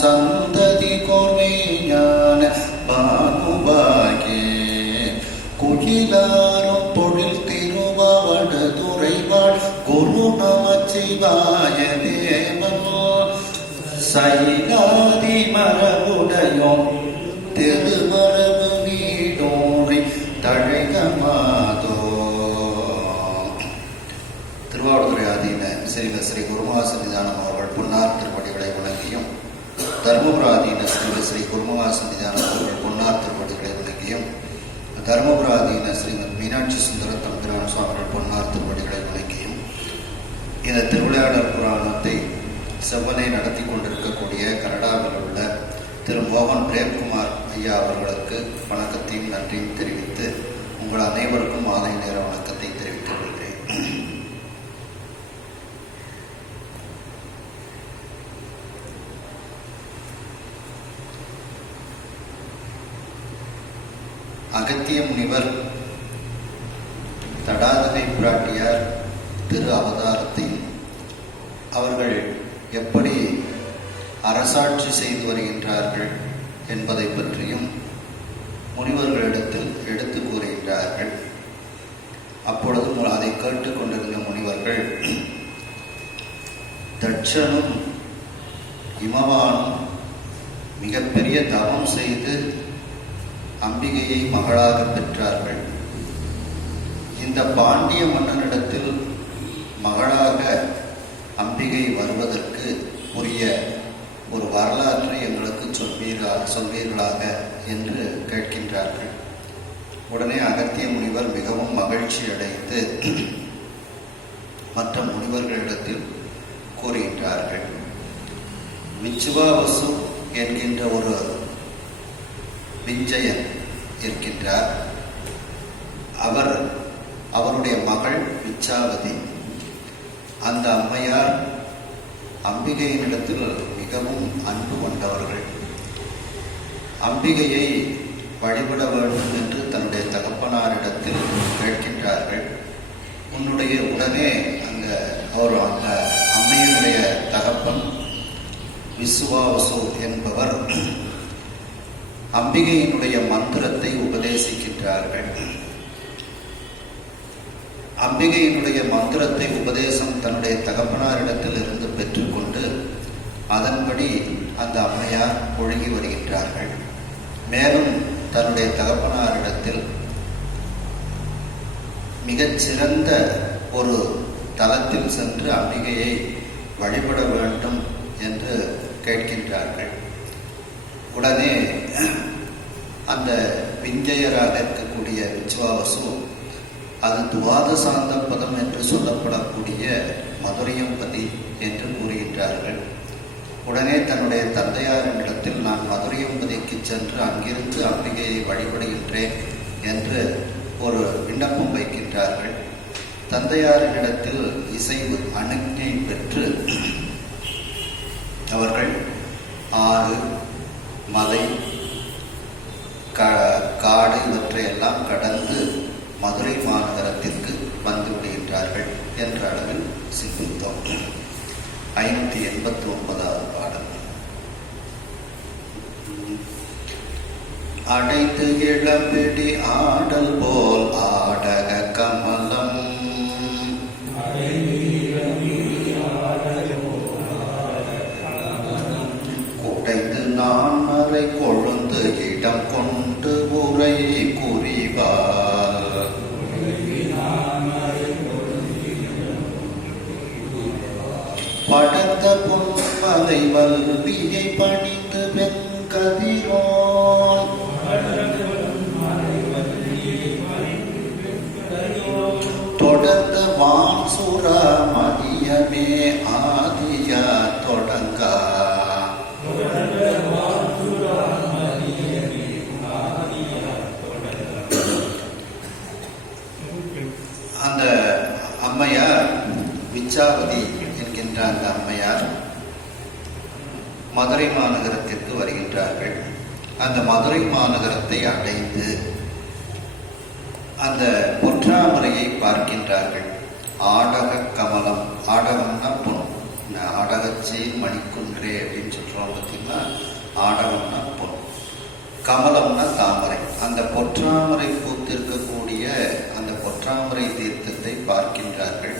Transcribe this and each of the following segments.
சந்ததி கோர்மையான பானுபாகே குயிலாரும் பொழில் திருவாவட துறைவாள் குரு நமச்சிவாய தேவன் சைலாதி மரபுடையோம் திருமரபு வீடோரை தழைகமாதோ. திருவாவடுதுறை ஆதீன ஸ்ரீ குருமகா சன்னிதானம் அவர்கள் பொன்னார் திருப்படிகளை வணங்கியும், தர்மபுராதீன ஸ்ரீ குருமகா சன்னிதானம் அவர்கள் பொன்னார் திருப்படிகளை வணங்கியும், தர்மபுராதீன ஸ்ரீமத் மீனாட்சி சுந்தர தம்பிரான சுவாமிகள் பொன்னார் திருப்படிகளை வணங்கியும், இந்த திருவிளையாடல் புராணத்தை செவ்வனை நடத்தி கொண்டிருக்கக்கூடிய கனடாவில் உள்ள திரு மோகன் பிரேம்குமார் ஐயா அவர்களுக்கு வணக்கத்தையும் நன்றியும் தெரிவித்து உங்கள் அனைவருக்கும் மாலை நேர வணக்கத்தை தெரிவித்துக் கொள்கிறேன். அகத்திய முனிவர் தடாதனை பிராட்டியார் திரு அவதாரத்தையும் அவர்கள் எப்படி அரசாட்சி செய்து வருகின்றார்கள் என்பதை பற்றியும் முனிவர்களிடத்தில் எடுத்து கூறுகின்றார்கள். அப்பொழுது அதை கேட்டுக்கொண்டிருந்த முனிவர்கள் தட்சனும் இமவானும் மிகப்பெரிய தவம் செய்து அம்பிகையை மகளாக பெற்றார்கள். இந்த பாண்டிய மன்னனிடத்தில் மகளாக அம்பிகை வருவதற்கு உரிய ஒரு வரலாற்றை எங்களுக்கு சொல்வீர்களாக என்று கேட்கின்றார்கள். உடனே அகத்திய முனிவர் மிகவும் மகிழ்ச்சி அடைந்து மற்ற முனிவர்களிடத்தில் கூறுகின்றார்கள். விச்சுவாவசு என்கின்ற ஒரு விஞ்சயன் இருக்கின்றார். அவருடைய மகள் விச்சாவதி. அந்த அம்மையார் அம்பிகையினிடத்தில் மிகவும் அன்பு கொண்டவர்கள். அம்பிகையை வழிபட வேண்டும் என்று தன்னுடைய தகப்பனாரிடத்தில் கேட்கின்றார்கள். உடனே அந்த அம்மையினுடைய தகப்பன் விசுவாவசு என்பவர் அம்பிகையினுடைய மந்திரத்தை உபதேசிக்கின்றார்கள். அம்பிகையினுடைய மந்திரத்தை உபதேசம் தன்னுடைய தகப்பனாரிடத்தில் இருந்து பெற்றுக்கொண்டு அதன்படி அந்த அம்மையார் ஒழுகி வருகின்றார்கள். மேலும் தன்னுடைய தகப்பனாரிடத்தில் மிகச்சிறந்த ஒரு தலத்தில் சென்று அம்பிகையை வழிபட வேண்டும் என்று கேட்கின்றார்கள். உடனே அந்த விஞ்சயராக இருக்கக்கூடிய விச்சுவாவசு அது துவாதசாந்த பதம் என்று சொல்லப்படக்கூடிய மதுரையம்பதி என்று கூறுகின்றார்கள். உடனே தன்னுடைய தந்தையாரிடத்தில் நான் மதுரையம்பதிக்கு சென்று அங்கிருந்து அம்பிகையை வழிபடுகின்றேன் என்று ஒரு விண்ணப்பம் வைக்கின்றார்கள். தந்தையாரிடத்தில் இசைவு அனுஞை பெற்று அவர்கள் ஆறு, மலை, காடு இவற்றையெல்லாம் கடந்து மதுரை மாநகரத்திற்கு வந்து விடுகின்றார்கள் என்ற அளவில் சிந்தித்தோம். 589வது பாடல். அடைத்து இளம்பிடி ஆடல் போல் ஆடக கமலம் குடைந்து நான் மறை கொழுந்து இடம் கொண்டு உரை குறிவார் படத்த பொன்மலை வல்வியை பணிந்து வெண்கதிரோன் மதியமே ஆதியா தொடங்கா அந்த அம்மையார் விச்சாவதி என்கின்ற அந்த அம்மையார் மதுரை மாநகரத்திற்கு வருகின்றார்கள். அந்த மதுரை மாநகரத்தை அடைந்து அந்த பொற்றாமரையை பார்க்கின்றார்கள். ஆடக கமலம், ஆடகம்னா பொன், ஆடகச்சே மணிக்குன்றே அப்படின்னு சொல்றோம் பார்த்தீங்கன்னா, ஆடகம்னா பொன், கமலம்னா தாமரை. அந்த பொற்றாமரை பூத்திருக்கக்கூடிய அந்த பொற்றாமரை தீர்த்தத்தை பார்க்கின்றார்கள்.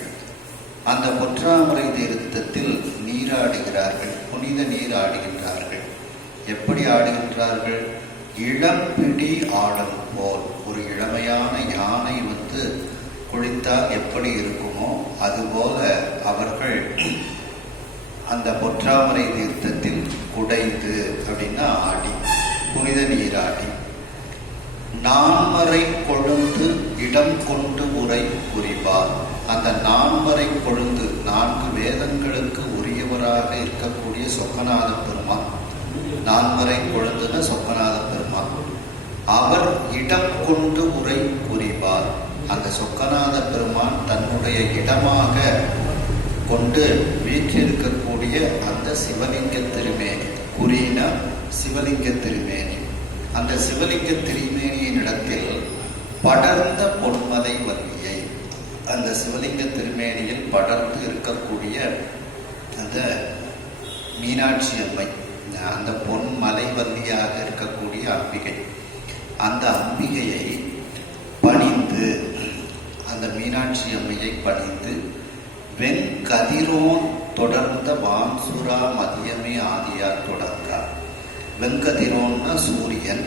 அந்த பொற்றாமரை தீர்த்தத்தில் நீராடுகிறார்கள், புனித நீர் ஆடுகின்றார்கள். எப்படி ஆடுகின்றார்கள்? இளம்பிடி ஆடல் போல். ஒரு இளமையான யானை குளித்தால் எப்படி இருக்குமோ அதுபோல அவர்கள் அந்த பொற்றாமரை தீர்த்தத்தில் குடைந்து அப்படின்னா ஆடி, புனித நீராடி. நான்மறை கொழுந்து இடம் கொண்டு உரை புரிவார். அந்த நான்மறை கொழுந்து, 4 வேதங்களுக்கு உரியவராக இருக்கக்கூடிய சொக்கநாத பெருமான், நான்மறை கொழுந்துன சொக்கநாத பெருமான், அவர் இடம் கொண்டு உரை புரிவார். அந்த சொக்கநாத பெருமான் தன்னுடைய இடமாக கொண்டு வீற்றிருக்கக்கூடிய அந்த சிவலிங்க திருமேனி, குறின சிவலிங்க திருமேனி, அந்த சிவலிங்க திருமேனியின் இடத்தில் படர்ந்த பொன்மலை வல்லியை, அந்த சிவலிங்க திருமேனியில் படர்ந்து இருக்கக்கூடிய அந்த மீனாட்சி அம்மை, அந்த பொன்மலை வல்லியாக இருக்கக்கூடிய அம்பிகை, அந்த அம்பிகையை பணிந்து, அந்த மீனாட்சி அம்மையை பணிந்து, வெண்கதிரோன் தொடர்ந்த வான்சுரா மதியமே ஆதியார் தொடங்கா. வெண்கதிரோன்னா சூரியன்,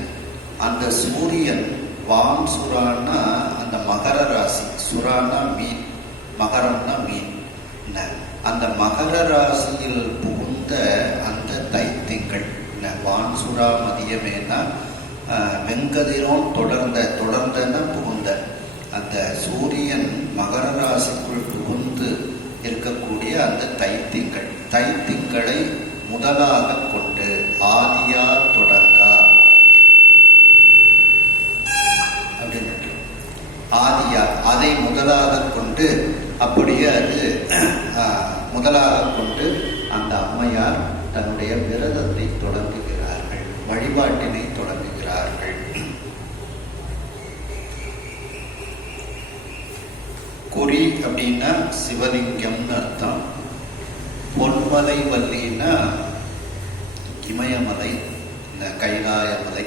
அந்த சூரியன், வான்சுரான்னா அந்த மகர ராசி, சுறானா மீன், மகரம்னா மீன், அந்த மகர ராசியில் புகுந்த அந்த தைத்திங்கள், வான்சுரா மதியமேனா வெண்கதிரோன் தொடர்ந்தன புகுந்த, அந்த சூரியன் மகர ராசிக்குள் புகுந்து இருக்கக்கூடிய அந்த தைத்திங்கள், தைத்திங்களை முதலாக கொண்டு ஆதியா தொடங்கா அப்படின்னு, ஆதியா அதை முதலாக கொண்டு, அப்படியே அது முதலாக கொண்டு அந்த அம்மையார் தன்னுடைய விரதத்தை தொடங்குகிறார்கள், வழிபாட்டினை தொடங்குகிறார்கள். குறி அப்படின்னா சிவலிங்கம்னு அர்த்தம். பொன்மலை வல்லின்னா இமயமலை, இந்த கைலாயமலை,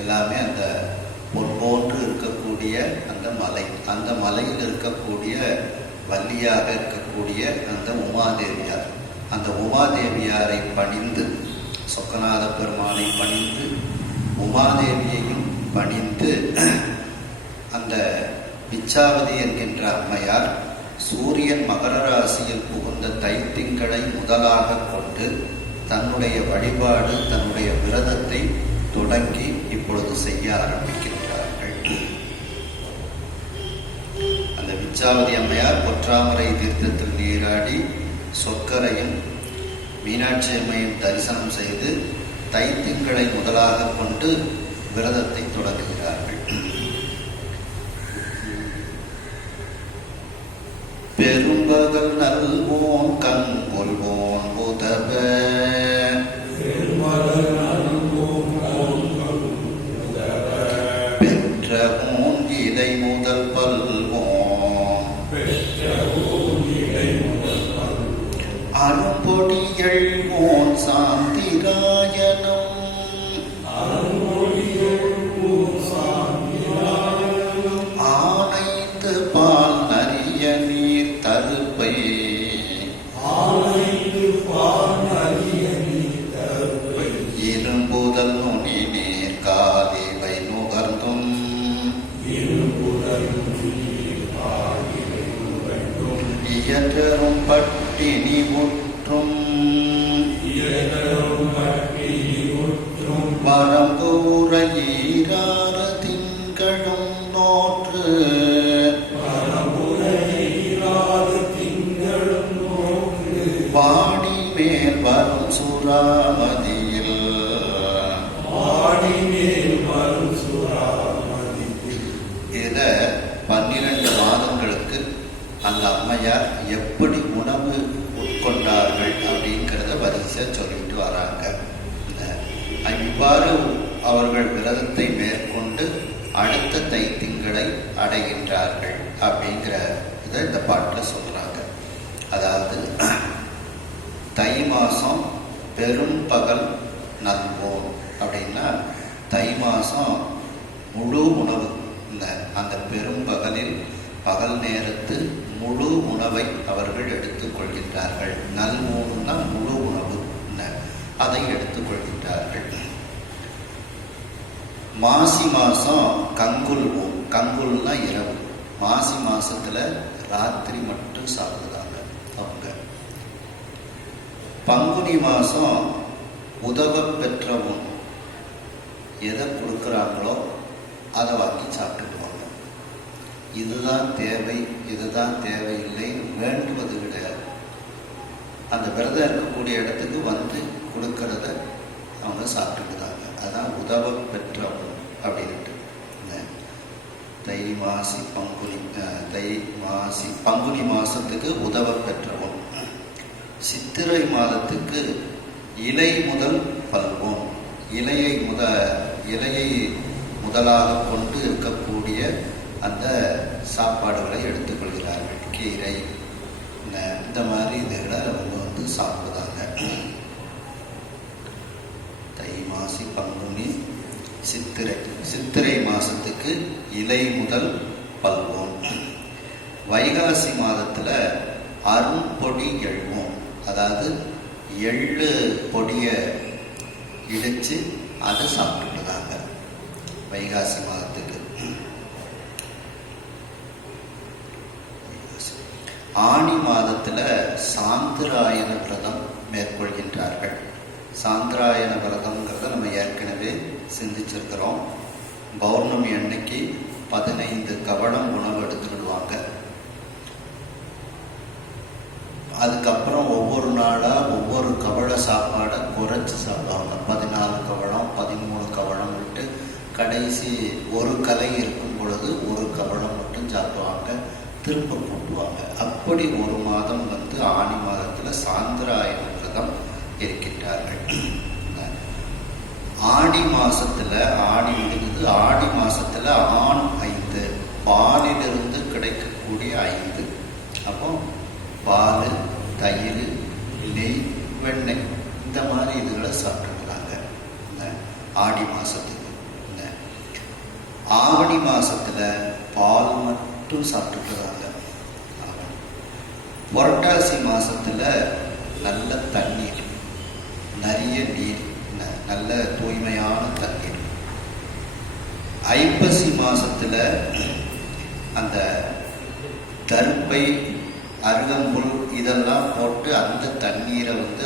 எல்லாமே அந்த பொன் போன்று இருக்கக்கூடிய அந்த மலை, அந்த மலையில் இருக்கக்கூடிய வள்ளியாக இருக்கக்கூடிய அந்த உமாதேவியார், அந்த உமாதேவியாரை பணிந்து, சொக்கநாத பெருமானை பணிந்து, உமாதேவியையும் பணிந்து, அந்த விச்சாவதி என்கின்ற அம்மையார் சூரியன் மகர ராசியில் புகுந்த தைத்திங்களை முதலாக கொண்டு தன்னுடைய வழிபாடு, தன்னுடைய விரதத்தை தொடங்கி இப்பொழுது செய்ய ஆரம்பிக்கின்றார்கள். அந்த விச்சாவதி அம்மையார் பொற்றாமரை தீர்த்தத்தில் நீராடி சொக்கரையும் மீனாட்சி அம்மையும் தரிசனம் செய்து தைத்திங்களை முதலாக கொண்டு விரதத்தை தொடங்குகிறார்கள். பெரும்பகல் நல்வோன் கண்கொள்வோன் புதவ, பெற்ற ஊன் இலை முதல் பல்வோன், அரும்பொடியள் ஓன் சாந்திராயனம், ஆனைத்து பால் நரிய நீர் தருப்பை, இரும்புதல் நுனி நீர் காதிவை நுகர்ந்தும், இயற்றரும் பட்டினி முற்றும், வரம்பூர ஈரார திங்களும் நோற்று, அம்மையார் எப்படி உணவு உட்கொண்டார்கள் அப்படிங்கிறத வரிசையாக சொல்லிட்டு வராங்க. இவ்வாறு அவர்கள் விரதத்தை மேற்கொண்டு அடுத்த தைத்திங்களை அடைகின்றார்கள் அப்படிங்கிற இதை இந்த பாட்டில் சொல்றாங்க. அதாவது தை மாதம் பெரும் பகல் நல்வோம் அப்படின்னா தை மாதம் முழு உணவு அந்த பெரும் பகலில் பகல் நேரத்து முழு உணவை அவர்கள் எடுத்துக்கொள்கின்றார்கள். நல்வோம்னா முழு உணவு, அதை எடுத்துக்கொள்கின்றார்கள். மாசி மாதம் கங்குல்வோம், கங்குல்னா இரவு. மாசி மாசத்துல ராத்திரி மட்டும் சாப்பிடுறாங்க அவங்க. பங்குனி மாதம் உதவ பெற்றவும் எதை கொடுக்குறாங்களோ அதை வாங்கி சாப்பிட்டுக்குவாங்க. இதுதான் தேவை, இதுதான் தேவையில்லை வேண்டுவது கிடையாது. அந்த விரதம் இருக்கக்கூடிய இடத்துக்கு வந்து கொடுக்கறத அவங்க சாப்பிட்டுக்கிறாங்க. அதான் உதவ பெற்றவும் அப்படின்ட்டு. தை மாசி பங்குனி மாசத்துக்கு உதவ பெற்றவும். சித்திரை மாதத்துக்கு இலை முதல் பல்வோம். இலையை முதலாக கொண்டு இருக்கக்கூடிய அந்த சாப்பாடுகளை எடுத்துக்கொள்கிறார்கள். கீரை இந்த மாதிரி இதுகளை அவங்க வந்து சாப்பிடுறாங்க. தை மாசி பங்குனி சித்திரை மாசத்துக்கு இலை முதல் பல்வோம். வைகாசி மாதத்துல அரும்பொடி எழுவோம். அதாவது எள்ளு பொடிய இடிச்சு அதை சாப்பிட்டுதாங்க வைகாசி மாதத்துக்கு. ஆனி மாதத்துல சாந்திராயன விரதம் மேற்கொள்கின்றார்கள். சாந்திராயன விரதம்ங்கிறத நம்ம ஏற்கனவே சிந்திச்சிருக்கிறோம். பௌர்ணமி அன்னைக்கு 15 கவளம் உணவு எடுத்துக்கிடுவாங்க. அதுக்கப்புறம் ஒவ்வொரு நாளா ஒவ்வொரு கவள சாப்பாடை குறைச்சி சாப்பிடுவாங்க. 14 கவளம் 13 கவளம் விட்டு கடைசி ஒரு கலை இருக்கும் பொழுது ஒரு கவளம் மட்டும் சாப்பிடுவாங்க, திரும்ப கூட்டுவாங்க. அப்படி ஒரு மாதம் வந்து ஆனி மாதத்துல சாந்திராயன விரதம் இருக்கின்றார்கள். ஆடி மாசத்துல ஆடி முடிஞ்சது. ஆடி மாசத்துல ஆண் 5 பாலிலிருந்து கிடைக்கக்கூடிய 5. அப்போ பால், தயிர், நெய், வெண்ணெய் இந்த மாதிரி இதுகளை சாப்பிட்டுக்கிறாங்க ஆடி மாசத்துக்கு. ஆவணி மாசத்துல பால் மட்டும் சாப்பிட்டுக்கிறாங்க. புரட்டாசி மாசத்துல நல்ல தண்ணீர், நிறைய நீர், நல்ல தூய்மையான தண்ணீர். ஐப்பசி மாசத்துல அந்த தர்ப்பை, அருகம்புல் இதெல்லாம் போட்டு அந்த தண்ணீரை வந்து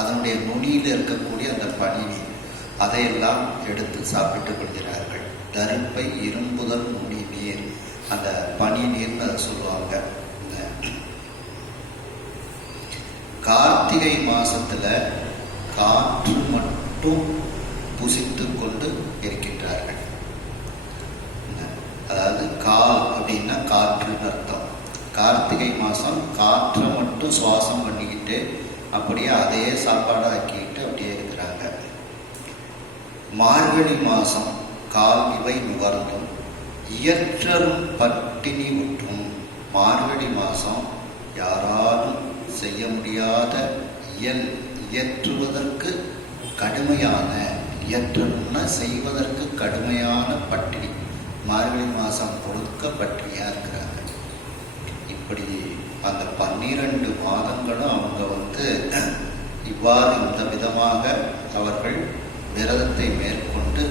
அதனுடைய நுனியில் இருக்கக்கூடிய அந்த பனி நீர் அதையெல்லாம் எடுத்து சாப்பிட்டு கொள்கிறார்கள். தர்ப்பை, இரும்புதல், நுனி நீர், அந்த பனி நீர்னு அதை சொல்லுவாங்க. கார்த்திகை மாசத்துல காற்று மட்டும் புசித்து கொண்டு இருக்கின்றார்கள். அதாவது கால் அப்படின்னா காற்றுன்னு அர்த்தம். கார்த்திகை மாசம் காற்றை மட்டும் சுவாசம் பண்ணிக்கிட்டு அப்படியே அதையே சாப்பாடு ஆக்கிட்டு அப்படியே இருக்கிறாங்க. மார்கழி மாசம் கால் இவை நுகர்ந்தும் இயற்றரும் பட்டினி உற்றும். மார்கழி மாசம் யாராலும் செய்ய முடியாத இயற்றுவதற்கு கடுமையான, இயற்றணும்னா செய்வதற்கு கடுமையான பட்டினி. மார்கழி மாசம் கொடுக்க பட்டினியா இருக்கிறாங்க. இப்படி அந்த 12 மாதங்களும் அவங்க வந்து இவ்வாறு இந்த விதமாக அவர்கள் விரதத்தை மேற்கொண்டு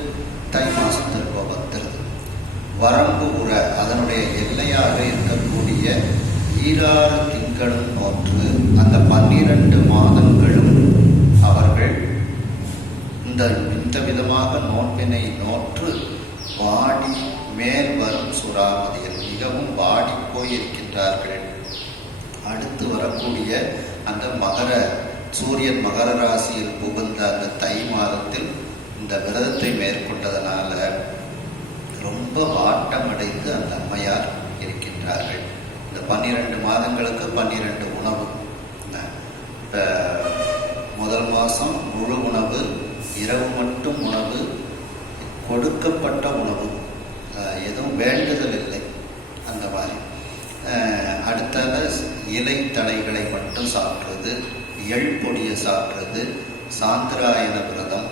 தை மாசத்திற்கு வந்துருது. வரம்பு உற அதனுடைய எல்லையாக இருக்கக்கூடிய 16 திங்களும் நோற்று அந்த 12 மாதங்களும் அவர்கள் இந்த விதமாக நோன்பினை நோற்று வாடி மேல் வரும் சுறாமதியில் மிகவும் வாடி போயிருக்கின்றார்கள். அடுத்து வரக்கூடிய அந்த சூரியன் மகர ராசியில் புகுந்த அந்த தை மாதத்தில் இந்த விரதத்தை மேற்கொண்டதனால ரொம்ப வாட்டமடைந்து அந்த அம்மையார் இருக்கின்றார்கள். இந்த 12 மாதங்களுக்கு 12 உணவு. இப்போ முதல் மாதம் முழு உணவு, இரவு மட்டும் உணவு, கொடுக்கப்பட்ட உணவு, எதுவும் வேண்டுதல் இல்லை அந்த மாதிரி. அடுத்தது இலை தழைகளை மட்டும் சாப்பிட்றது, எள் பொடியை சாப்பிட்றது, சாந்திராயண விரதம்,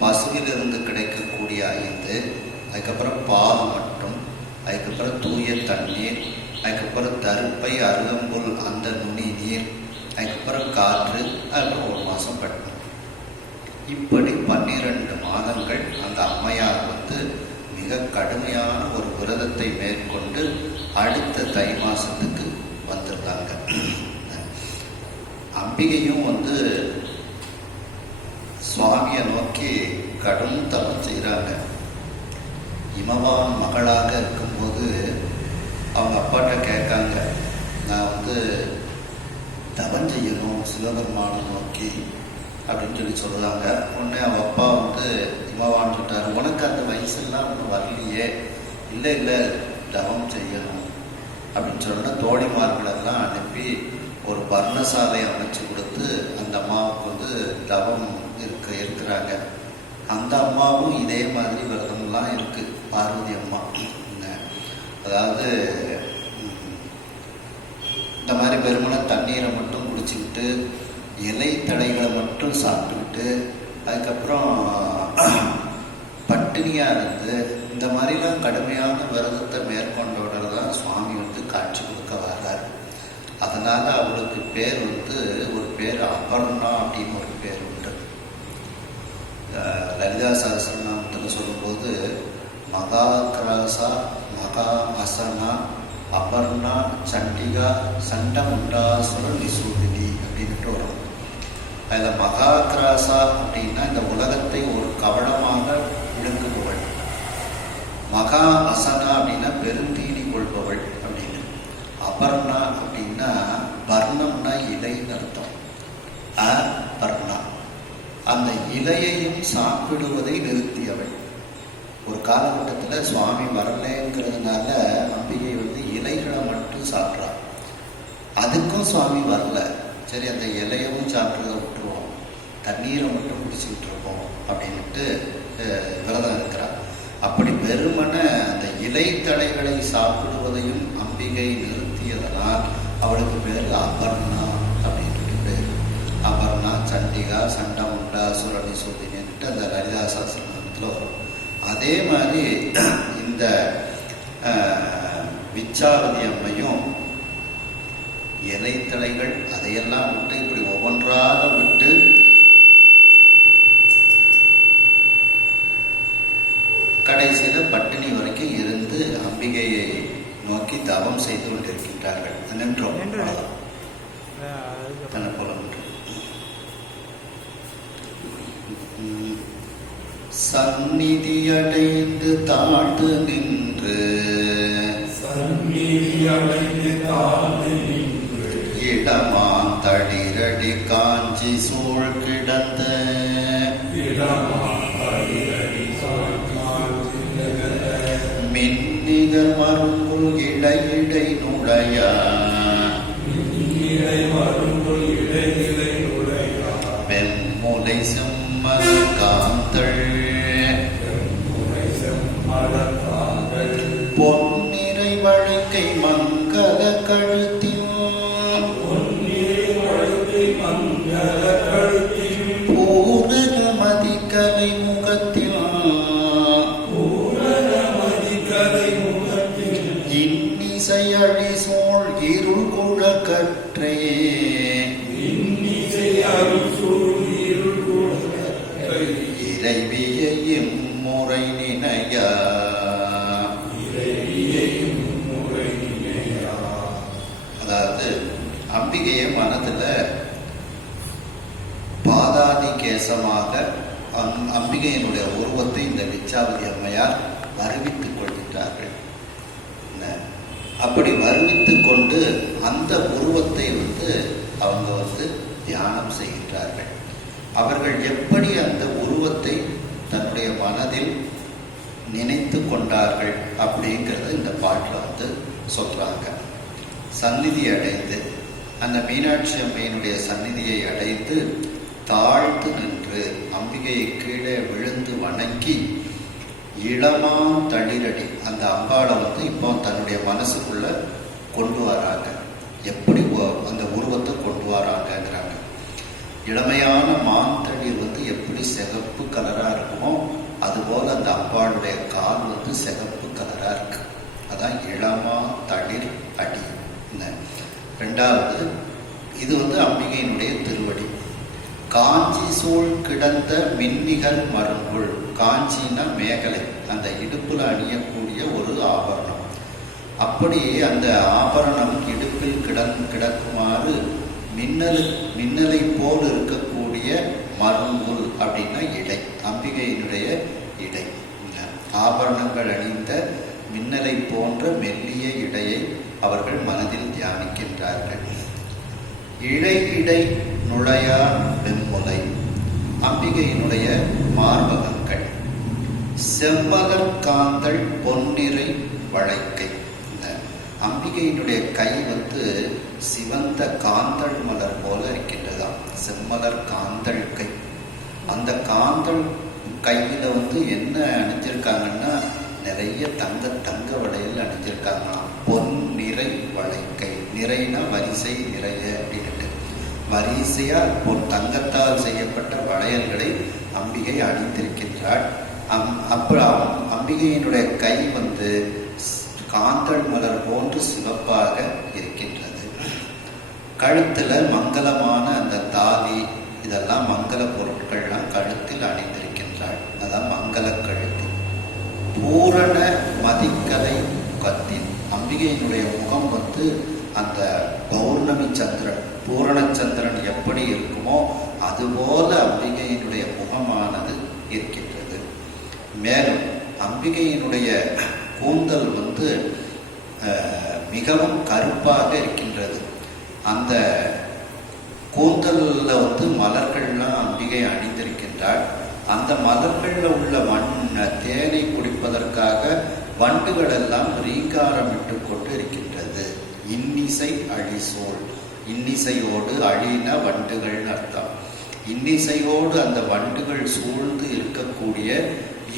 பசுவிலிருந்து கிடைக்கக்கூடிய 5, அதுக்கப்புறம் பால் மட்டும், அதுக்கப்புறம் தூய தண்ணீர், அதுக்கப்புறம் தருப்பை அருகம்புல் அந்த நுனி நீர், அதுக்கப்புறம் காற்று, அதுக்கப்புறம் 1 மாதம் கட்டணும். இப்படி 12 மாதங்கள் அந்த அம்மையார் மிக கடுமையான ஒரு விரதத்தை மேற்கொண்டு அடுத்த தை மாசத்துக்கு வந்துருந்தாங்க. அம்பிகையும் சுவாமியை நோக்கி கடும் தவம் செய்கிறாங்க. இமவான் மகளாக இருக்கும்போது அவங்க அப்பாட்ட கேட்காங்க, நான் தவம் செய்யணும் சிவபெருமானை நோக்கி அப்படின்னு சொல்லுவாங்க. உடனே அவன் அப்பா இமவான்னு சொல்லிட்டாரு, உனக்கு அந்த வயசுலாம் ஒன்றும் வரலையே. இல்லை இல்லை, தவம் செய்யணும் அப்படின்னு சொன்னா தோழிமார்களெல்லாம் அனுப்பி ஒரு பர்ணசாலை அமைச்சு கொடுத்து அந்த அம்மாவுக்கு தவம் இருக்கிறாங்க. அந்த அம்மாவும் இதே மாதிரி விரதம்லாம் இருக்கு. பார்வதி அம்மா அதாவது இந்த மாதிரி வெறுமனை தண்ணீரை மட்டும் குடிச்சுக்கிட்டு இலை தழைகளை மட்டும் சாப்பிட்டுக்கிட்டு அதுக்கப்புறம் பட்டினியாக இருந்து இந்த மாதிரிலாம் கடுமையான விரதத்தை மேற்கொண்டோட தான் சுவாமி காட்சி கொடுக்க வர்றார். அதனால அவளுக்கு பேர் ஒரு பேர் அபர்ணா அப்படின்னு ஒரு பேர் உண்டு. லலிதா சகஸ்ரநாமத்தில் சொல்லும்போது மகாகிராசா, மகா அசனா, அபர்ணா, சண்டிகா, சண்டமுண்டாசுர நிசூதினி அப்படின்ட்டு வரும். அதில் மகாகிராசா அப்படின்னா இந்த உலகத்தை ஒரு கவனமாக விழுங்குபவள், மகா அசனா அப்படின்னா பெருந்தீனி கொள்பவள் அப்படின்னு, அபர்ணா அப்படின்னா வர்ணம்னா இலைன்னு அர்த்தம். அபர்ணா அந்த இலையையும் சாப்பிடுவதை நிறுத்தியவள். ஒரு காலகட்டத்தில் சுவாமி வரலைங்கிறதுனால அம்பிகை இலைகளை மட்டும் சாப்பிட்றான். அதுக்கும் சுவாமி வரல, சரி அந்த இலையவும் சாப்பிட்றத விட்டுருவோம், தண்ணீரை மட்டும் குடிச்சுக்கிட்டு இருப்போம் அப்படின்ட்டு விரதம் இருக்கிறார். அப்படி வெறுமனை அந்த இலை தழைகளை சாப்பிடுவதையும் அம்பிகை நிறுத்தியதனால் அவளுக்கு பேர் அபர்ணா அப்படின்ட்டு பேர். அபர்ணா, சண்டிகா, சண்டமுண்டா, சுரணி சோதினின்ட்டு அந்த லலிதா சகஸ்ரநாமத்தில் வரும். அதே மாதிரி இந்த விச்சாவதி அம்மையும் இலைத்தலைகள் அதையெல்லாம் விட்டு இப்படி ஒவ்வொன்றாக விட்டு கடைசியில் பட்டினி வரைக்கும் இருந்து அம்பிகையை நோக்கி தவம் செய்து கொண்டிருக்கின்றார்கள். நின்றோம் தன்னை போல சந்நிதியடைந்து தாழ்ந்து நின்று இடமான் தளிரடி காஞ்சி சூழ் கிடந்த மின்னிகர் மருங்குள் இடையிடை நுழையா வெண்முலை செம்மல காந்தள் பொன்னிறை வழக்கை மங்கள கழுத்தில் பூரக மதிக்கலை முகத்தில் இன்னிசை அழி சூழ் இருள் குழக்கற்றே இறைவியையும் முறை நினையா. அதாவது அம்பிகையை மனதில் பாதாதி கேசமாக அம்பிகையினுடைய உருவத்தை இந்த விச்சாவதி அம்மையார் வருவித்துக் கொள்கின்றார்கள். அப்படி வருவித்துக் கொண்டு அந்த உருவத்தை அவங்க தியானம் செய்கின்றார்கள். அவர்கள் எப்படி அந்த உருவத்தை தன்னுடைய மனதில் நினைத்து கொண்டார்கள் அப்படிங்கிறது இந்த பாட்டில் சொல்றாங்க. சந்நிதி அடைந்து, அந்த மீனாட்சி அம்மையினுடைய சந்நிதியை அடைந்து தாழ்த்து நின்று அம்பிகையை கீழே விழுந்து வணங்கி இளமா தளிரடி அந்த அம்பாளை இப்போ தன்னுடைய மனசுக்குள்ள கொண்டு வராங்க. எப்படி அந்த உருவத்தை கொண்டு வராங்கிறாங்க. இளமையான மாந்தளிர் எப்படி சிகப்பு கலரா இருக்குமோ அதுபோல அந்த அம்பாளுடைய கால் சிகப்பு கலரா இருக்கு. அதான் இளமா தளிர் அடி. ரெண்டாவது, இது அம்பிகையினுடைய திருவடி. காஞ்சி சூழ் கிடந்த மின்னிகர் மருங்குள். காஞ்சின்னா மேகலை, அந்த இடுப்புல அணியக்கூடிய ஒரு ஆபரணம். அப்படி அந்த ஆபரணம் இடுப்பில் கிடக்குமாறு மின்னலை போல் இருக்கக்கூடிய மருங்குல் அப்படின்னா இடை, அம்பிகையினுடைய இடை. ஆபரணங்கள் அணிந்த மின்னலை போன்ற மெல்லிய இடையை அவர்கள் மனதில் தியானிக்கின்றார்கள். இடை நுழையா வெண்முலை, அம்பிகையினுடைய மார்பகங்கள். செம்மலர் காந்தள் பொன்னிறை வளைக்கை. இந்த அம்பிகையினுடைய கை சிவந்த காந்தள் மலர் போல இருக்கின்றதாம். செம்மலர் காந்தள் கை. அந்த காந்தள் கையில என்ன அணிஞ்சிருக்காங்கன்னா நிறைய தங்க வளையல் அணிஞ்சிருக்காங்களாம். பொன் நிறை வளைக்கை. நிறைனா வரிசை, நிறைய அப்படின்ட்டு வரிசையா தங்கத்தால் செய்யப்பட்ட வளையல்களை அம்பிகை அணிந்திருக்கின்றாள். அப்புறம் அம்பிகையினுடைய கை காந்தள் மலர் போன்று சிவப்பாக இருக்கின்றது. கழுத்துல மங்களமான அந்த தாலி, இதெல்லாம் மங்கள பொருட்கள்லாம் கழுத்தில் அணிந்திருக்கின்றாள். அதான் மங்கள கழுத்து. பூரண மதிக்கலை முகத்தின். அம்பிகையினுடைய முகம் அந்த பௌர்ணமி சந்திரன், பூரண சந்திரன் எப்படி இருக்குமோ அதுபோல அம்பிகையினுடைய முகமானது இருக்கின்றது. மேலும் அம்பிகையினுடைய கூந்தல் மிகவும் கருப்பாக இருக்கின்றது. அந்த கூந்தல்ல மலர்கள்லாம் அம்பிகை அணிந்திருக்கின்றாள். அந்த மலர்கள்ல உள்ள தேனை குடிப்பதற்காக வண்டுகள் எல்லாம் ரீங்காரமிட்டு கொண்டு இருக்கின்றது. இன்னிசை அழிசோல். இன்னிசையோடு, அழின வண்டுகள் அர்த்தம். இன்னிசையோடு அந்த வண்டுகள் சூழ்ந்து இருக்கக்கூடிய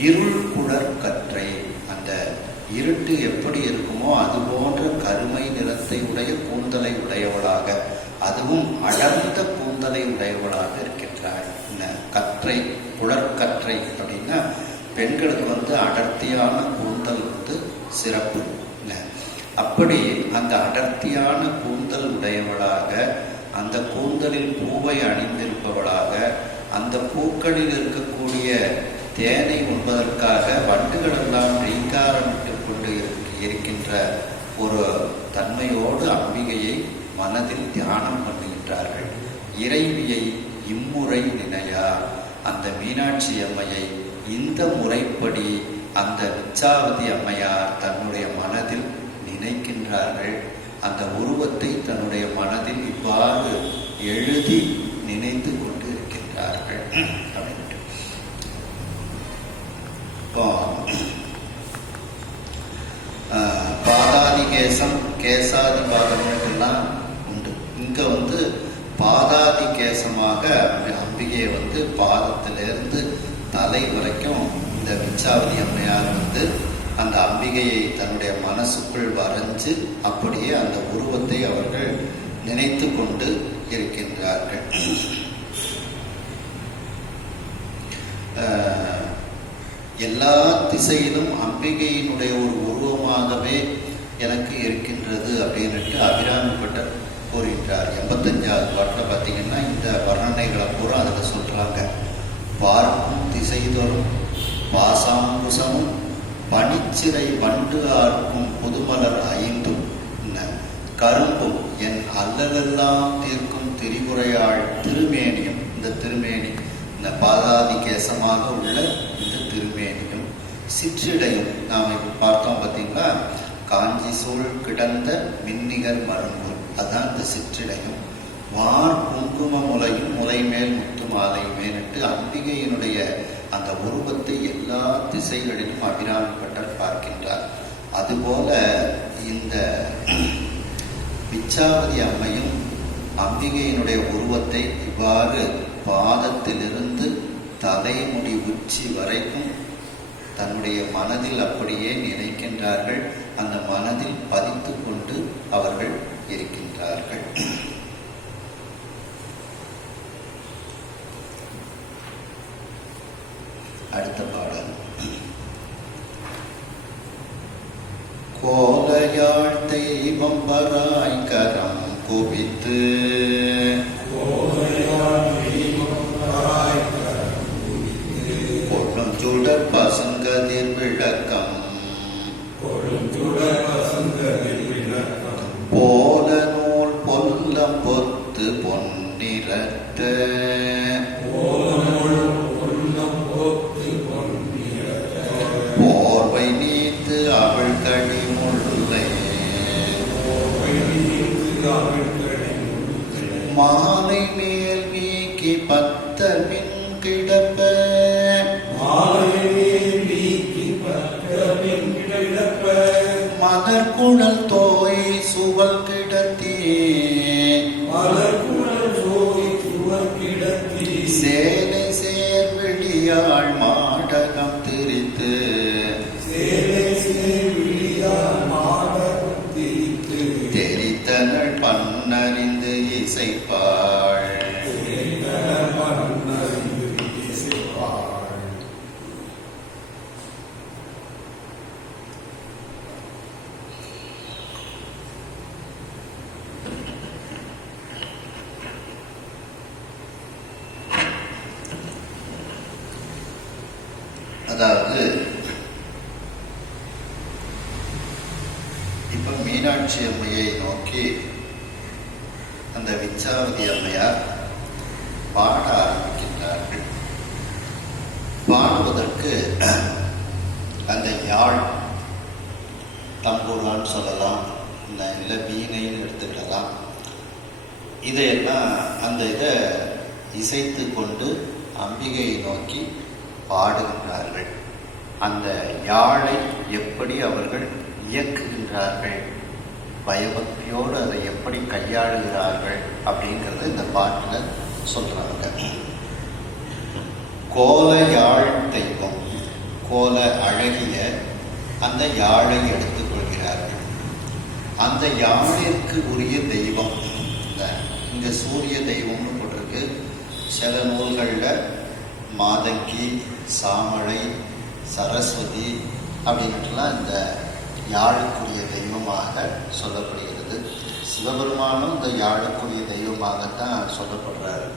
இருள் குடர் கற்றை. அந்த இருட்டு எப்படி இருக்குமோ அது போன்ற கருமை நிறத்தை உடைய கூந்தலை உடையவளாக, அதுவும் அடர்ந்த கூந்தலை உடையவளாக இருக்கின்றாள். கற்றை, குளர்கற்றை அப்படின்னா பெண்களுக்கு அடர்த்தியான கூந்தல் சிறப்பு. அப்படி அந்த அடர்த்தியான கூந்தல் உடையவளாக, அந்த கூந்தலில் பூவை அணிந்திருப்பவளாக, அந்த பூக்களில் இருக்கக்கூடிய தேனை உண்பதற்காக வண்டுகள் எல்லாம் ரீங்காரமிட்டு கொண்டு இருக்கின்ற ஒரு தன்மையோடு அம்பிகையை மனதில் தியானம் பண்ணுகின்றார்கள். இறைவியை இம்முறை நினையா. அந்த மீனாட்சி அம்மையை இந்த முறைப்படி அந்த விச்சாவதி அம்மையார் தன்னுடைய மனதில் நினைக்கின்றார்கள். அந்த உருவத்தை தன்னுடைய மனதில் இவ்வாறு எழுதி நினைத்து கொண்டு இருக்கின்றார்கள். அப்படின்ட்டு பாதாதி கேசம், கேசாதி பாதம்லாம் உண்டு. இங்க பாதாதி கேசமாக அம்பிகையை பாதத்திலிருந்து தலை வரைக்கும் இந்த விச்சாவதி அம்மையார் அந்த அம்பிகையை தன்னுடைய மனசுக்குள் வரைஞ்சு அப்படியே அந்த உருவத்தை அவர்கள் நினைத்து கொண்டு இருக்கின்றார்கள். எல்லா திசையிலும் அம்பிகையினுடைய ஒரு உருவமாகவே எனக்கு இருக்கின்றது அப்படின்ட்டு அபிராமிப்பட்டர் கூறுகின்றார். 85வது பாட்டில் பார்த்தீங்கன்னா இந்த வர்ணனைகளை பூரா அதில் சொல்றாங்க. பார்க்கும் திசைதொரும் பாசாங்குசமும் பனிச்சிறை வண்டு ஆர்க்கும் புதுமலர் ஐந்தும் கரும்பும் என் அல்லலெல்லாம் தீர்க்கும் திரிபுரையாள் திருமேனியும். இந்த திருமேனி, இந்த பாதாதி கேசமாக உள்ள இந்த திருமேனியும் சிற்றிடையும். நாம் இப்போ பார்த்தோம் பார்த்தீங்களா, காஞ்சி சூழ் கிடந்த மின்னிகர் மருங்கு, அதான் இந்த சிற்றிடையும். வார் குங்கும முலையும் முலை மேல் முத்து மாலை மேலிட்டு அம்பிகையினுடைய அந்த உருவத்தை எல்லா திசைகளிலும் அபிராமிப்பட்டர் பார்க்கின்றார். அதுபோல இந்த விச்சாவதி அம்மையும் அம்பிகையினுடைய உருவத்தை இவ்வாறு பாதத்திலிருந்து தலைமுடி உச்சி வரைக்கும் தன்னுடைய மனதில் அப்படியே நினைக்கின்றார்கள். அந்த மனதில் பதித்து கொண்டு அவர்கள் இருக்கின்றார்கள். அடுத்த பாடல். கோலையாழ் தெய்வம் வராய் கரம் குவித்து கொழுஞ்சுடர் பசுங்கதிர் விளக்கம் போல நூல் பொல்லம் பொத்து பொன்னிறத்த போர்வை நீத்து அவள் கடி முல்லை மாலை மேல் வீக்கி பத்த மின் கிடப்ப மலர்குழல் தோய் சுவல் கிடத்தி சேலை சேர்வெளியாள் மாடகம் திரித்து தெரித்தனள் பன்னறிந்து இசைப்பாள். அதாவது இப்ப மீனாட்சி அம்மையை நோக்கி அந்த விச்சாவதி அம்மையார் பாட ஆரம்பிக்கின்றார்கள். பாடுவதற்கு அந்த யாழ், தம்பூரான்னு சொல்லலாம், இல்லை வீணைன்னு எடுத்துக்கிடலாம். இதையெல்லாம் அந்த இதை இசைத்து கொண்டு அம்பிகையை நோக்கி பாடுகின்றார்கள். அந்த யாழை எப்படி அவர்கள் இயக்குகின்றார்கள், பயபக்தியோடு அதை எப்படி கையாளுகிறார்கள் அப்படிங்கிறத இந்த பாட்டில் சொல்றாங்க. கோல யாழ் தெய்வம், கோல அழகிய அந்த யாழை எடுத்துக்கொள்கிறார்கள். அந்த யாழிற்கு உரிய தெய்வம், இங்க சூரிய தெய்வம்னு போட்டிருக்கு. சில நூல்களில் மாதங்கி, சாமளை, சரஸ்வதி அப்படின்ட்டுலாம் இந்த யாழுக்குரிய தெய்வமாக சொல்லப்படுகிறது. சிவபெருமானும் இந்த யாழுக்குரிய தெய்வமாகத்தான் சொல்லப்படுறாரு.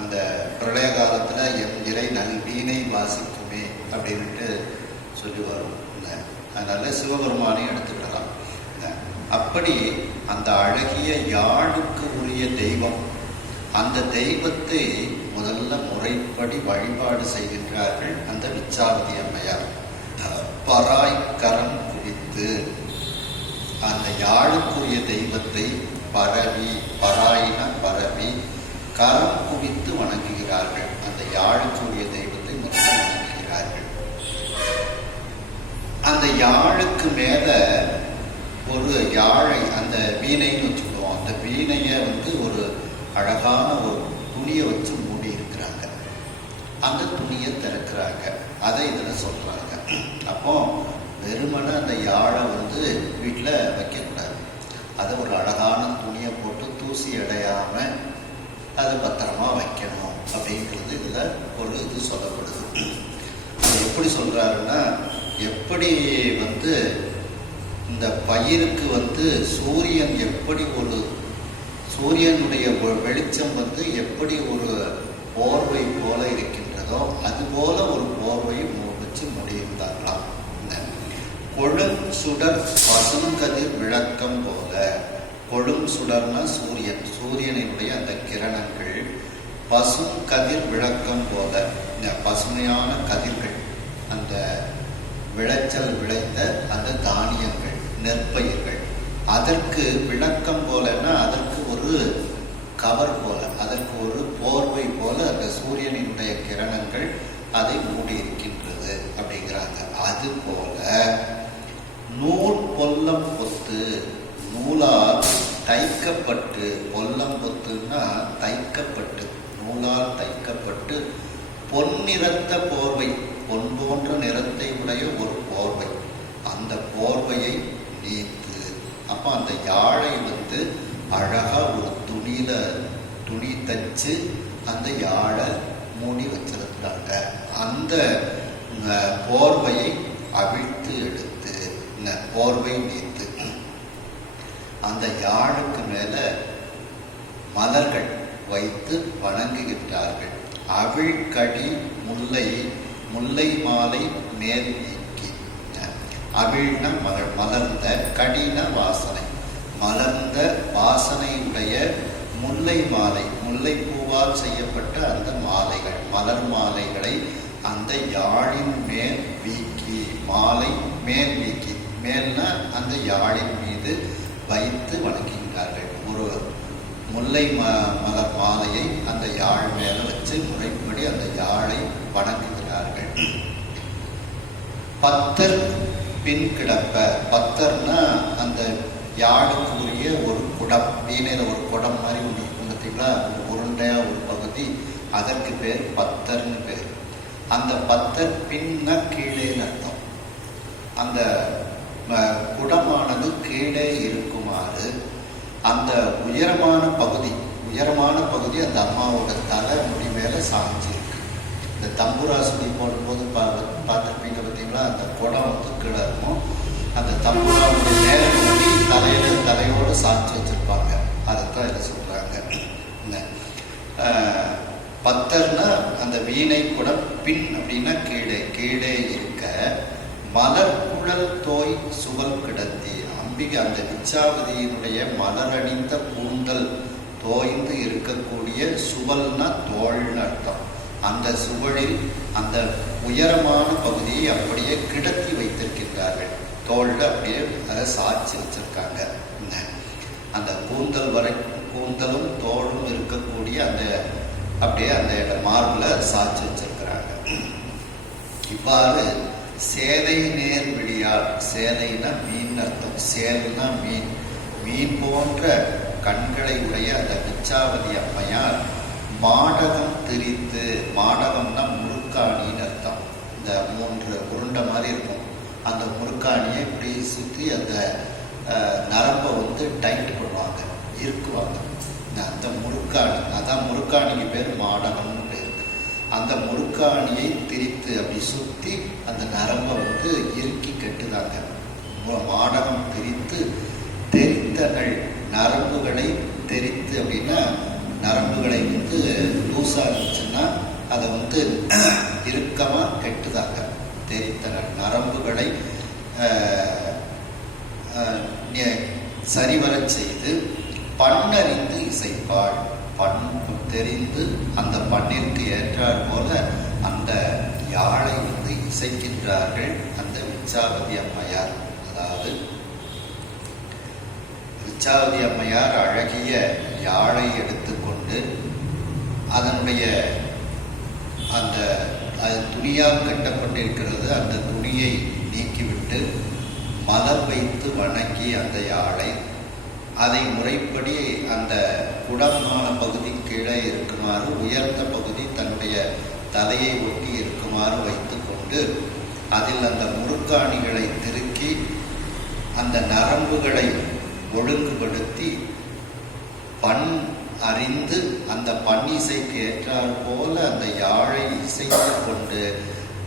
அந்த பிரளய காலத்தில் எம் இறை நல்வீனை வாசிக்குமே அப்படின்ட்டு சொல்லி வரும். அதனால சிவபெருமானையும் எடுத்துக்கிடலாம். அப்படி அந்த அழகிய யாழுக்கு உரிய தெய்வம், அந்த தெய்வத்தை முதல்ல முறைப்படி வழிபாடு செய்கின்றார்கள் அந்த விச்சாவதி அம்மையார். பராய் கரம் குவித்து அந்த யாழுக்குரிய தெய்வத்தை பரவி, பராயின பரவி, கரம் குவித்து வணங்குகிறார்கள். அந்த யாழுக்குரிய தெய்வத்தை முதல்ல வணங்குகிறார்கள். அந்த யாழுக்கு மேல ஒரு யாழை, அந்த வீணைன்னு வச்சுக்குவோம், அந்த வீணையை ஒரு அழகான ஒரு துணியை வச்சு மூடி இருக்கிறாங்க. அந்த துணியை திறக்கிறாங்க. அதை இதில் சொல்றாங்க. அப்போ வெறுமனை அந்த யாழை வீட்டில் வைக்கக்கூடாது. அதை ஒரு அழகான துணியை போட்டு தூசி அடையாம அதை பத்திரமா வைக்கணும் அப்படிங்கிறது இதில் ஒரு இது சொல்லப்படுது. அது எப்படி சொல்றாருன்னா, எப்படி இந்த பயிருக்கு சூரியன் எப்படி ஒரு சூரியனுடைய வெளிச்சம் எப்படி ஒரு போர்வை போல இருக்கின்றதோ அதுபோல ஒரு போர்வை வச்சு முடியிருந்தார்களாம். கொழும் சுடர் பசுங்கதிர் விளக்கம் போல, கொழும் சுடர்னா சூரியன், சூரியனுடைய அந்த கிரணங்கள் பசும் கதிர் விளக்கம் போல, பசுமையான கதிர்கள், அந்த விளைச்சல் விளைந்த அந்த தானியங்கள், நெற்பயிர்கள், அதற்கு விளக்கம் போலன்னா அதற்கு ஒரு கவர் போல, அதற்கு ஒரு போர்வை போல அந்த சூரியனுடைய கிரணங்கள் அதை மூடி இருக்கின்றது அப்படிங்கிறாங்க. அது போல நூல் பொல்லம் பொத்து, நூலால் தைக்கப்பட்டு, பொல்லம்பொத்துன்னா தைக்கப்பட்டு, நூலால் தைக்கப்பட்டு பொன்னிறத்த போர்வை, பொன் போன்ற நிறத்தை உடைய ஒரு போர்வை, அந்த போர்வையை நீத்து. அப்ப அந்த யாழை அழகா ஒரு துணி தச்சு அந்த யாழை மூடி வச்சிருந்தாங்க. அந்த போர்வையை அவிழ்த்து எடுத்து, போர்வை நீத்து அந்த யாழுக்கு மேல மலர்கள் வைத்து வணங்குகின்றார்கள். அவிழ்கடி முல்லை மாலை மேல் நீக்கி. அவிழ்ன மலர்ந்த, கடின வாசனை, மலர்ந்த வாசனையுடைய முல்லை மாலை, முல்லை பூவால் செய்யப்பட்ட அந்த மாலைகள், மலர் மாலைகளை அந்த யாழின் மேல் வீக்கி, மாலை மேல் வீக்கி, மேல்னா அந்த யாழின் மீது வைத்து வணங்குகின்றார்கள். ஒரு முல்லை மலர் மாலையை அந்த யாழ் மேல வச்சு முறைப்படி அந்த யாழை வணங்குகிறார்கள். பத்தர் பின் கிடப்ப, பத்தர்னா அந்த யாழுக்கு உரிய ஒரு குடம், வீணையில ஒரு குடம் மாதிரி ஒன்று இருக்கும் பார்த்தீங்களா, ஒரு உருண்டையா ஒரு பகுதி, அதற்கு பேர் பத்தர்னு பேர். அந்த பத்தர் பின்னா கீழேன்னு அர்த்தம். அந்த குடமானது கீழே இருக்குமாறு அந்த உயரமான பகுதி அந்த அம்மாவோட தலை முடி மேல சாஞ்சிருக்கு. இந்த தம்புராசுடி போடும்போது பார்த்துருப்பீங்க பார்த்தீங்களா, அந்த குடம் கீழே இருக்கும், அந்த தம்புராவுடைய மேல முடி தலையோடு சாய்ச்சி வச்சிருப்பாங்க. அதைத்தான் இதை சொல்றாங்க. பத்தர்னா அந்த வீணை குடம், பின் அப்படின்னா கீழே இருக்க, மலர் குழல் தோய் சுவல் கிடத்தி. அம்பிகை அந்த விச்சாவதியினுடைய மலரடிந்த கூந்தல் தோய்ந்து இருக்கக்கூடிய, சுவல்னா தோள்னு அர்த்தம். அந்த சுவழில் அந்த உயரமான பகுதியை அப்படியே கிடத்தி வைத்திருக்கின்றார்கள். தோல்ல அப்படியே அதை சாட்சி வச்சிருக்காங்க. அந்த கூந்தலும் தோளும் இருக்கக்கூடிய அந்த அப்படியே அந்த மார்புல சாட்சி வச்சிருக்கிறாங்க. இவ்வாறு சேலை நேர் விழியால், சேலைனா மீன் அர்த்தம், சேல்னா மீன், மீன் போன்ற கண்களை உடைய அந்த விச்சாவதி அம்மையார் மாடகம் திரித்து, மாடகம்னா முறுக்காணின்னு அர்த்தம். இந்த 3 உருண்டை மாதிரி இருக்கும், அந்த முறுக்காணியை இப்படி சுற்றி அந்த நரம்பை டைட் பண்ணுவாங்க, இருக்குவாங்க. அந்த முறுக்காணி, அதான் முறுக்காணிக்கு பேர் மாடகம்னு பேர். அந்த முறுக்காணியை திரித்து அப்படி சுற்றி அந்த நரம்பை இறுக்கி கட்டுதாங்க. மாடகம் திரித்து தெரித்தகள், நரம்புகளை தெரித்து அப்படின்னா நரம்புகளை லூஸா இருந்துச்சுன்னா அதை இறுக்கமா கட்டுதாங்க. தெரித்தகள் நரம்புகளை சரிவர செய்து பண்ணறிந்து இசைப்பாள், பண் தெரிந்து அந்த பண்ணிற்கு ஏற்றாற் போல அந்த யாழை இசைக்கின்றார்கள் அந்த விச்சாவதி அம்மையார். அதாவது விச்சாவதி அம்மையார் அழகிய யாழை எடுத்துக்கொண்டு அதனுடைய அந்த துணியால் கட்டப்பட்டிருக்கிறது, அந்த துணியை நீக்கிவிட்டு மலர் வைத்து வணங்கி அந்த யாழை, அதை முறைப்படி அந்த குடமான பகுதி கீழே இருக்குமாறு, உயர்ந்த பகுதி தன்னுடைய தலையை ஒட்டி இருக்குமாறு வைத்து கொண்டு அதில் அந்த முறுக்காணிகளை திருக்கி அந்த நரம்புகளை ஒழுங்குபடுத்தி பண் அறிந்து அந்த பன்னிசைக்கு ஏற்றாற் போல அந்த யாழை இசைத்து கொண்டு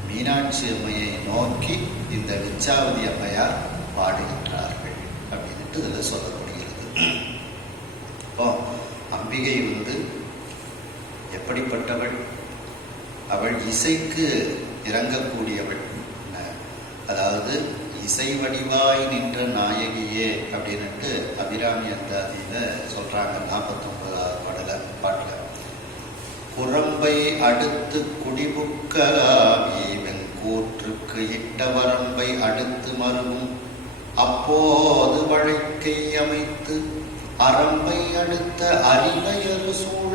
மீனாட்சி அம்மையை நோக்கி இந்த விச்சாவதி அம்மையார் பாடுகின்றார்கள் அப்படின்ட்டு இதில் சொல்லப்படுகிறது. இப்போ அம்பிகை எப்படிப்பட்டவள்? அவள் இசைக்கு இறங்கக்கூடியவள். அதாவது இசை வடிவாய் நின்ற நாயகியே அப்படின்னுட்டு அபிராமி அந்தாதியில சொல்றாங்க 49வது பாட்டுல. குரம்பை அடுத்து குடிபுக்க வெங்கூற்றுக்கு இட்ட வரம்பை அடுத்து மருவும் அப்போது வழக்கை அமைத்து அரம்பை அடுத்த அறிவையரு சூழ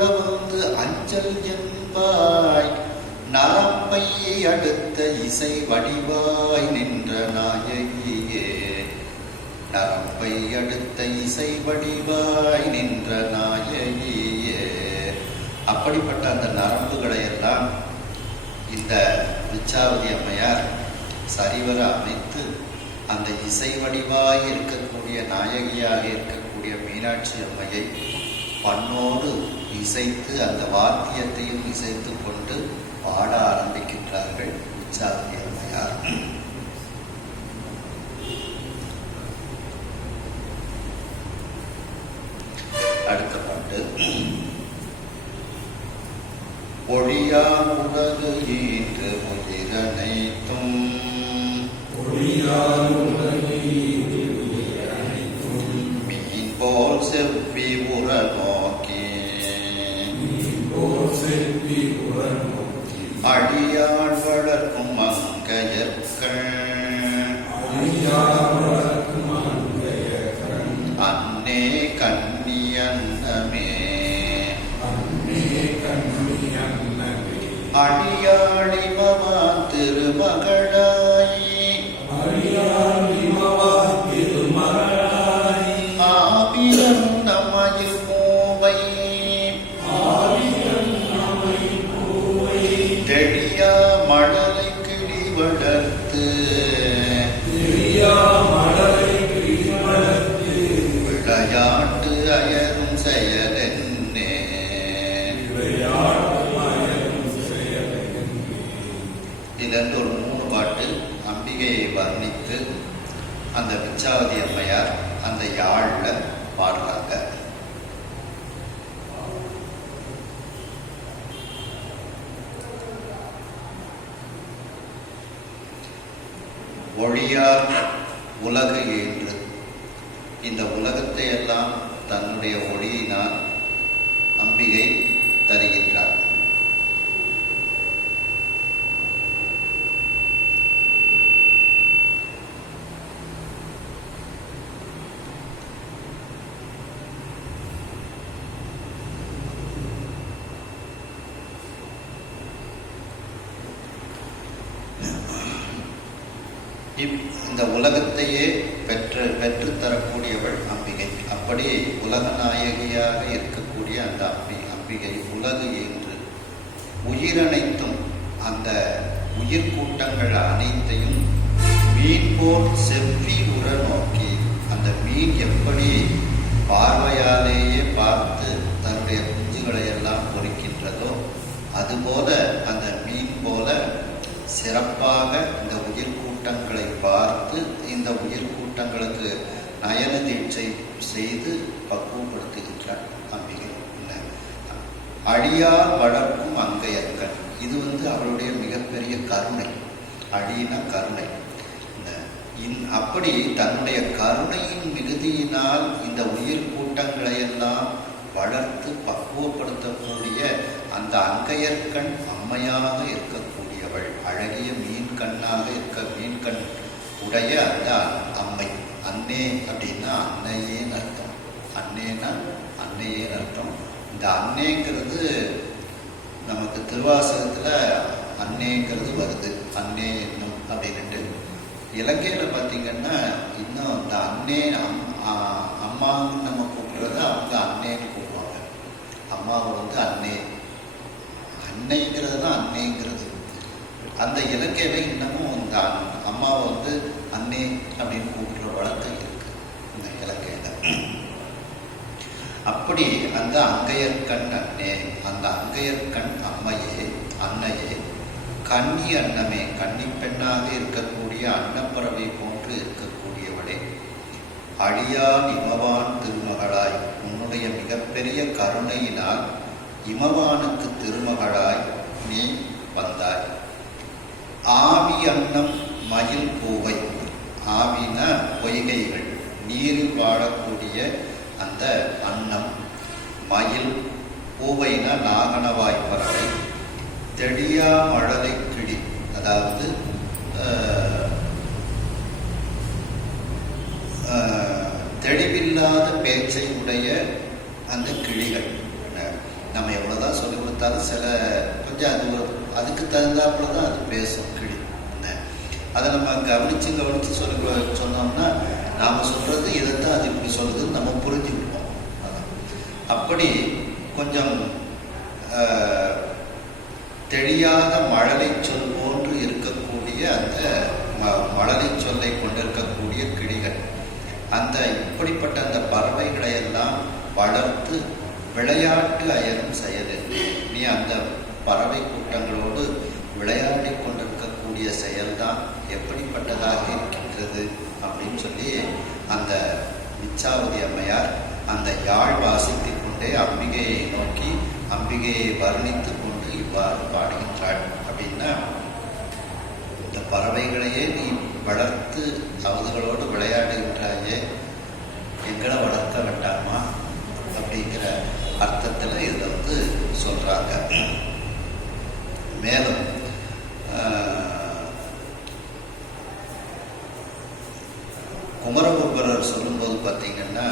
அஞ்சல் என்பாய் நரம்பை அடுத்த இசை வடிவாய் நின்ற நாயகியே. நரம்பை அடுத்த இசை வடிவாய் நின்ற நாயகியே. அப்படிப்பட்ட அந்த நரம்புகளை எல்லாம் இந்த விச்சாவதி அம்மையார் சரிவர அமைத்து அந்த இசை வடிவாய் இருக்கக்கூடிய நாயகியாக இருக்கக்கூடிய மீனாட்சி அம்மையை பண்ணோடு இசைத்து அந்த வாத்தியத்தையும் இசைத்து கொண்டு பாட ஆரம்பிக்கின்றார்கள் விச்சாவதி அம்மையார். அடுத்த பாட்டு. ஒழியா உலகு ஈன்று உயிரனைத்தும் மீன் போல் செவ்வி உற நோக்கி அழியாள் வளர்க்கும் மங்கையர்கள் அன்னே கண்ணி அன்னமே அழியாளிமவான் திருமகளாய் ஆபிரம் நம்மயில் பூவை தெளியா மழலை கிளி வளர்த்து விளையாட்டு அயரும் செயலென்னே. இதிலிருந்து ஒரு 3 பாட்டு அம்பிகையை வர்ணித்து அந்த விச்சாவதி அம்மையார் அந்த யாழ்ல பாடுறாங்க. ஒழியார் உலகு என்று இந்த உலகத்தை எல்லாம் தன்னுடைய ஒளியினால் அம்பிகை தருகின்றார். இந்த உலகத்தையே பெற்று தரக்கூடியவள் அம்பிகை. அப்படி உலக நாயகியாக இருக்கக்கூடிய அந்த அம்பிகை உலகு என்று உயிரனைத்தும் அந்த உயிர் கூட்டங்கள் அனைத்தையும் மீன் போல் செவ்வி உற நோக்கி, அந்த மீன் எப்படி பார்வையாலேயே பார்த்து தன்னுடைய குஞ்சுகளை எல்லாம் பொறிக்கின்றதோ அதுபோல அந்த மீன் போல சிறப்பாக இந்த உயிர் கூட்டங்களை பார்த்து இந்த உயிர் கூட்டங்களுக்கு நயன தீட்சை செய்து பக்குவப்படுத்துகின்றார் அம்பிகை. அழியார் வளர்க்கும் அங்கையர்கள், இது அவருடைய மிகப்பெரிய கருணை. அழினா கருணை. அப்படி தன்னுடைய கருணையின் மிகுதியினால் இந்த உயிர் கூட்டங்களை எல்லாம் வளர்த்து பக்குவப்படுத்தக்கூடிய அந்த அங்கையர்கண் அம்மையாக இருக்கக்கூடியவள், அழகிய மீன் கண்ணாக மீன்கண் உடைய அந்த அம்மை. அன்னே அப்படின்னா அன்னையேன்னு அர்த்தம். அன்னேன்னா அன்னையேன்னு அர்த்தம். இந்த அன்னேங்கிறது நமக்கு திருவாசகத்துல அன்னேங்கிறது வருது, அன்னே என்னும் அப்படின்ட்டு. இலங்கையில பார்த்தீங்கன்னா இன்னும் இந்த அன்னே அம்மான்னு நம்ம கூப்பிடுறத அவங்க அன்னேன்னு கூப்பிடுவாங்க. அம்மாவை அன்னே, அன்னைங்கிறது தான் அன்னேங்கிறது. அந்த இலங்கையில இன்னமும் இந்த அம்மாவை அன்னே அப்படின்னு கூப்பிடுற வழக்கம் இருக்கு இந்த இலங்கையில. அப்படி அந்த அங்கையர்கண் அன்னே, அந்த அங்கையர்கண் அம்மையே, அன்னையே, கன்னி அன்னமே, கன்னி பெண்ணாக இருக்கக்கூடிய அன்னப்பறவை போன்று இருக்கக்கூடியவளே, அழியா இமவான் திருமகளாய், உன்னுடைய மிகப்பெரிய கருணையினால் இமவானுக்கு திருமகளாய் நீ வந்தாய். ஆவி அன்னம் மயில் பூவை, ஆவின பொய்கைகள், நீரில் வாழக்கூடிய அந்த அன்னம், மயில், பூவைன நாகனவாய் பறவை, தெளியா மழலை கிளி, அதாவது தெளிவில்லாத பேச்சை உடைய அந்த கிளிகள். நம்ம எவ்வளோதான் சொல்லி கொடுத்தாலும் சில கொஞ்சம் அதுக்கு தகுந்தாப்புல தான் அது பேசும் கிளி. அதை நம்ம கவனித்து சொல்லி சொன்னோம்னா நாம் சொல்கிறது அப்படி கொஞ்சம் தெரியாத மழலை சொல் போன்று இருக்கக்கூடிய அந்த மழலை சொல்லை கொண்டிருக்கக்கூடிய கிளிகள், அந்த இப்படிப்பட்ட அந்த பறவைகளை எல்லாம் வளர்த்து விளையாட்டு அயரும் செயல். நீ அந்த பறவை கூட்டங்களோடு விளையாடி கொண்டிருக்கக்கூடிய செயல்தான் எப்படிப்பட்டதாக இருக்கின்றது அப்படின்னு சொல்லி அந்த விச்சாவதி அம்மையார் அந்த யாழ் வாசித்துக் கொண்டே அம்பிகையை நோக்கி அம்பிகையை வர்ணித்து கொண்டு இவ்வாறு பாடுகின்றாள். அப்படின்னா, இந்த பறவைகளையே நீ வளர்த்து அவதுகளோடு விளையாடுகின்றாயே, எங்களை வளர்க்க வேண்டாமா அப்படிங்கிற அர்த்தத்தில் இதில் சொல்றாங்க. மேலும் குமரகுருபரர் சொல்லும்போது பார்த்தீங்கன்னா,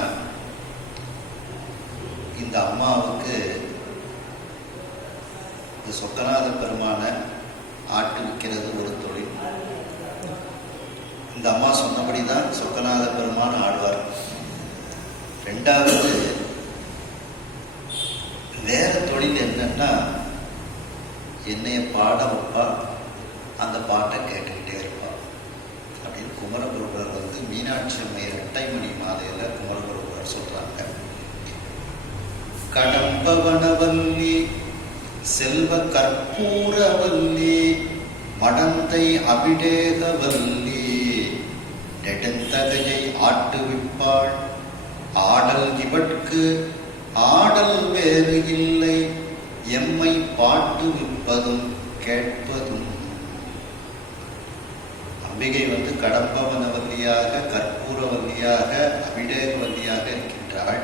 இந்த அம்மாவுக்கு இந்த சொக்கநாத பெருமான ஆட்டுவிக்கிறது ஒரு தொழில். இந்த அம்மா சொன்னபடி தான் சொக்கநாத பெருமான் ஆடுவார். ரெண்டாவது வேற தொழில் என்னன்னா, என்னைய பாட வைப்பா, அந்த பாட்டை கேட்டுக்கிட்டே இருப்பா அப்படின்னு குமரகுருபரர் மீனாட்சி அம்மை இரட்டைமணி மாலையில் குமரகுருபரர் சொல்றாங்க. கடம்பவனவல்லி செல்வ கற்பூரவல்லி மடந்தை அபிடேகவல்லி நெடுந்தகையை ஆட்டுவிப்பாள் ஆடல் இவட்கு ஆடல் வேறு இல்லை எம்மை பாட்டு விற்பதும் கேட்பதும். அம்பிகை கடம்பவனவல்லியாக கற்பூரவல்லியாக அபிடேகவல்லியாக இருக்கின்றாள்.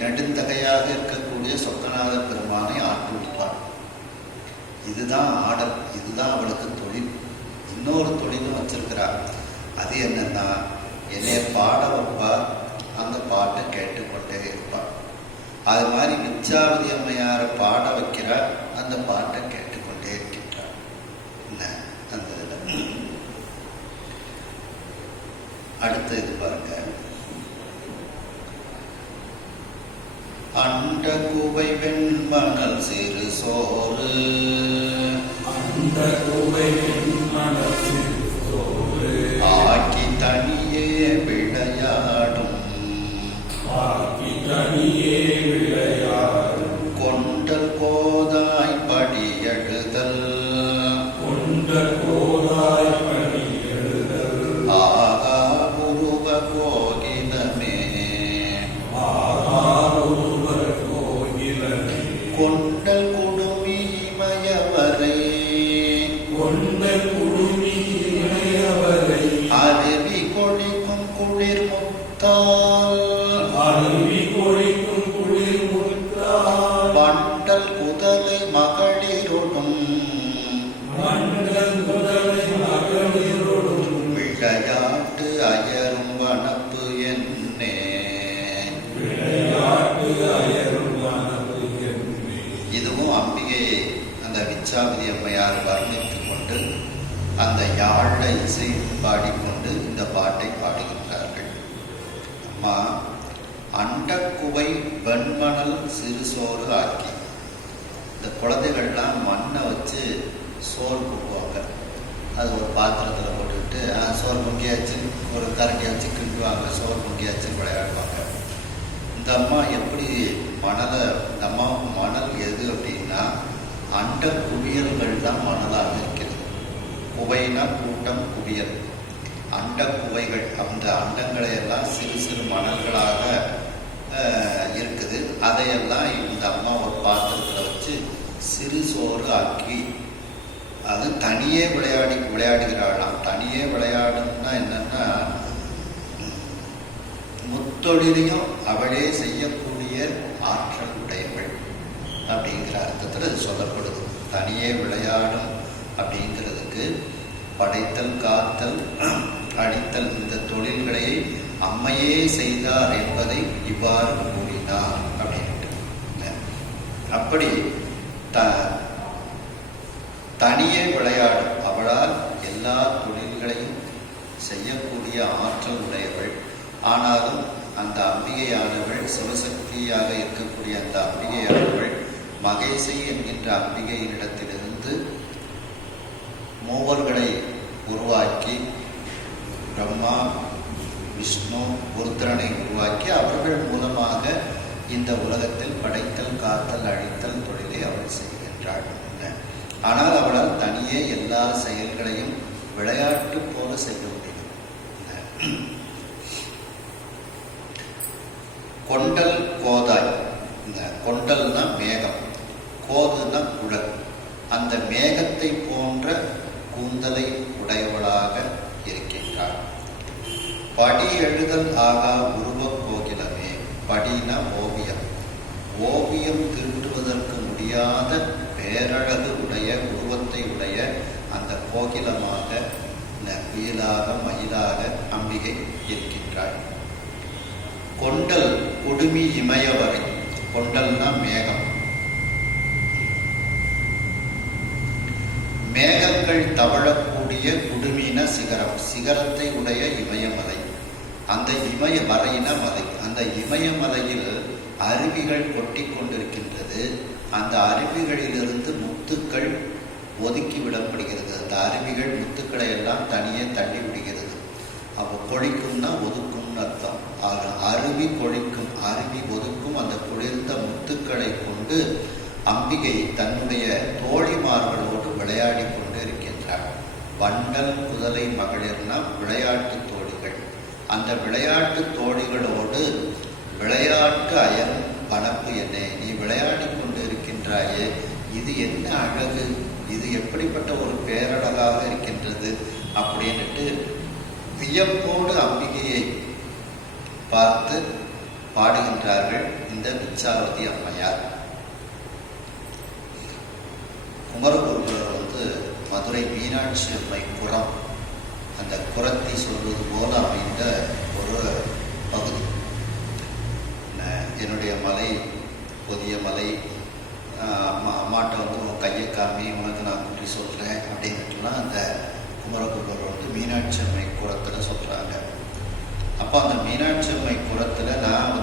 நெடுந்தகையாக இருக்கக்கூடிய சொக்கநாத பெருமானை ஆட்டுவிப்பாள். இதுதான் ஆடல், இதுதான் அவளுக்கு தொழில். இன்னொரு தொழிலும் வச்சிருக்கிறாள். அது என்னன்னா, என்னைய பாட வைப்பா, அந்த பாட்டை கேட்டுக்கொண்டே இருப்பாள். அது மாதிரி விச்சாவதி அம்மையாரை பாட வைக்கிறாள், அந்த பாட்டை கேட்டுக்கொண்டே இருக்கின்றாள். அந்த அடுத்த இது பாருங்க. அண்ட குவை வெண்மணல் சிறு சோறு அண்ட குவை வெண்மணல் சிறு சோறு ஆக்கி தனியே விளையாடும் ஆக்கி தனியே விளையாடும் கொண்டல் கோதாய் படியெழுதல் கொண்டல் கோதாய் படியெழுதல் ஆகா உருவ கோகிலமே கொண்டல் குடுமி இமயவரை கொண்டல் குடுமி இமயவரை அருவி கொடிக்கும் குளிர் முத்தால் அருவி கொடிக்கும் குளிர் முத்தால் வண்டல் குதலை மகளிரொடும் மண்டல் முதலை மகளிரொடும் விளையாட்டு அயரும் வனப்பு என்னே விளையாட்டு அயரும் வனப்பு என்னே. இதுவும் அம்பிகையை அந்த விச்சாவதி அம்மையார் வர்ணித்துக் கொண்டு அந்த யாழ இசை பாடிக்கொண்டு இந்த பாட்டை பாடுகின்றார்கள். அம்மா அண்டக்குவை வெண்மணல் சிறு சோறு ஆக்கி, இந்த குழந்தைகள்லாம் மண்ணை வச்சு சோறு போடுவாங்க. அது ஒரு பாத்திரத்தில் போட்டுக்கிட்டு சோறு பொங்கியாச்சு, ஒரு கரண்டியாச்சு கிண்டுவாங்க, சோறு பொங்கியாச்சு விளையாடுவாங்க. இந்த அம்மா எப்படி மணலை, இந்த அம்மாவுக்கு மணல் எது அப்படின்னா அண்ட குவியல்கள் தான் மணலாக இருக்கிறது. குவைனா கூட்டம், குவியல், அண்ட குவைகள். அந்த அண்டங்களை எல்லாம் சிறு சிறு மணல்களாக இருக்குது. அதையெல்லாம் இந்த அம்மா ஒரு பாத்திரத்தில் வச்சு சிறு சோறு ஆக்கி, அது தனியே விளையாடுகிறாளாம். தனியே விளையாடுன்னா என்னன்னா, முத்தொழிலையும் அவளே செய்யக்கூடிய ஆற்றல் உடையவள் அப்படிங்கிற அர்த்தத்தில் அது சொல்லப்படுது. தனியே விளையாடும் அப்படிங்கிறதுக்கு படைத்தல், காத்தல், அடித்தல் இந்த தொழில்களை அம்மையே செய்தார் என்பதை இவ்வாறு கூறினார் அப்படின்ட்டு. அப்படி தனியே விளையாடும் அவளால் எல்லா தொழில்களையும் செய்யக்கூடிய ஆற்றல் உடையவள். ஆனாலும் அந்த அம்பிகையானவள், சிவசக்தியாக இருக்கக்கூடிய அந்த அம்பிகையானவள் மகேசை என்கின்ற அம்பிகையினிடத்திலிருந்து மூவர்களை உருவாக்கி, பிரம்மா, விஷ்ணு, ருத்ரனை உருவாக்கி அவர்கள் மூலமாக இந்த உலகத்தில் படைத்தல், காத்தல், அழித்தல் தொழிலை அவள் செய்கின்றாள். ஆனால் அவளால் தனியே எல்லா செயல்களையும் விளையாட்டு போல செய்ய முடியும். கொண்டல் கோதாய், இந்த கொண்டல்னா மேகம், கோதுனா குழல். அந்த மேகத்தை போன்ற கூந்தலை உடையவளாக இருக்கின்றாள். படி எழுதல் ஆகா உருவக் கோகிலமே. படினா ஓவியம். ஓவியம் தீட்டுவதற்கு முடியாத பேரழகு உடைய உருவத்தை உடைய அந்த கோகிலமாக, குயிலாக, மயிலாக அம்பிகை இருக்கின்றாள். கொண்டல் குடுமி இமயவரை. கொண்டல்னா மேகம். மேகங்கள் தவழக்கூடிய குடுமின சிகரம். சிகரத்தை உடைய இமயமலை. அந்த இமயமலையின மலை. அந்த இமயமலையில் அருவிகள் கொட்டி கொண்டிருக்கின்றது. அந்த அருவிகளிலிருந்து முத்துக்கள் ஒதுக்கி விடப்படுகிறது. அந்த அருவிகள் முத்துக்களை எல்லாம் தனியே தள்ளி விடுகிறது. அப்போ கொழிக்கும்னா ஒதுக்கும்னு அர்த்தம். அருவி கொழிக்கும், அருவி ஒதுக்கும் அந்த குளிர்ந்த முத்துக்களை கொண்டு அம்பிகை தன்னுடைய தோழிமார்களோடு விளையாடி கொண்டு இருக்கின்றாள். வண்டல் குதலை மகளிர்னா விளையாட்டு தோழிகள். அந்த விளையாட்டு தோழிகளோடு விளையாட்டு அயன் பணப்பு என்ன, நீ விளையாடி கொண்டு இருக்கின்றாயே, இது என்ன அழகு, இது எப்படிப்பட்ட ஒரு பேரழகாக இருக்கின்றது அப்படின்னுட்டு வியப்போடு அம்பிகையை பார்த்து பாடுகின்றார்கள் இந்த விச்சாவதி அம்மையார். குமரகுருபரர் மதுரை மீனாட்சி அம்மை புறம், அந்த புறத்தை சொல்வது போல அப்படின்ற ஒரு பகுதி. என்னுடைய மலை, புதிய மலை, அம்மாட்ட உன் கையை காமி, உனக்கு நான் குட்டி சொல்கிறேன் அப்படின்னுட்டுலாம் அந்த குமரகுருபரர் மீனாட்சி அம்மை புறத்தில் சொல்கிறாங்க. அப்போ அந்த மீனாட்சி அம்மை புறத்தில் நான்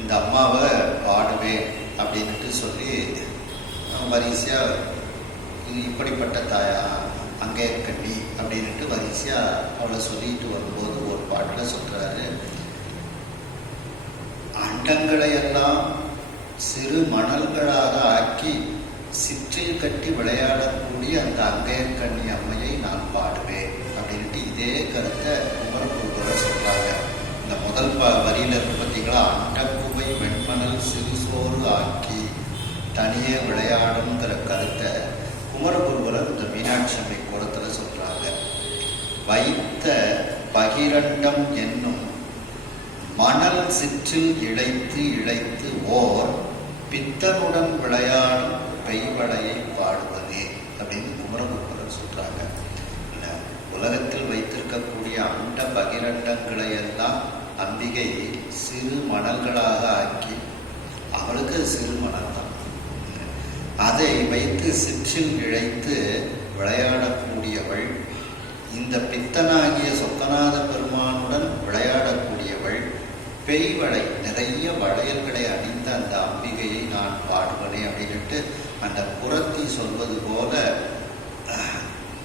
இந்த அம்மாவை பாடுவேன் அப்படின்ட்டு சொல்லி வரிசையாக இப்படிப்பட்ட தாயா அங்கே கண்ணி அப்படின்ட்டு வரிசையாக அவளை சொல்லிட்டு வரும்போது ஒரு பாட்டில் சொல்கிறாரு, அண்டங்களை எல்லாம் சிறு மணல்களாக ஆக்கி சிற்றில் கட்டி விளையாடக்கூடிய அந்த அங்கையர்கண்ணி அம்மையை நான் பாடுவேன் அப்படின்ட்டு இதே கருத்தை குமரகுருபரர் சொல்றாங்க. இந்த முதல் வரியில இருக்கு பார்த்தீங்களா, அண்டக்குவை வெண்மணல் சிறுசோறு ஆக்கி தனியே விளையாடுங்கிற கருத்தை குமரகுருபரர் இந்த மீனாட்சி அம்மை கோலத்துல சொல்றாங்க. வைத்த பகிரண்டம் என்னும் மணல் சிற்றில் இழைத்து இழைத்து ஓர் பித்தனுடன் விளையாடும் பெய்வளையை பாடுவதே அப்படின்னு குமரகுருபரர் சொல்றாங்க. உலகத்தில் வைத்திருக்கக்கூடிய அண்ட பகிரண்டங்களை எல்லாம் அம்பிகை சிறு மணல்களாக ஆக்கி, அவளுக்கு சிறு மணல் தான், அதை வைத்து சிற்றில் இழைத்து விளையாடக்கூடியவள். இந்த பித்தனாகிய சொக்கநாத பெருமானுடன் விளையாடக்கூடியவள். பெய்வளை, நிறைய வளையல்களை அணிந்த அந்த அம்பிகையை நான் பாடுவனே அப்படின்ட்டு அந்த புறத்தி சொல்வது போல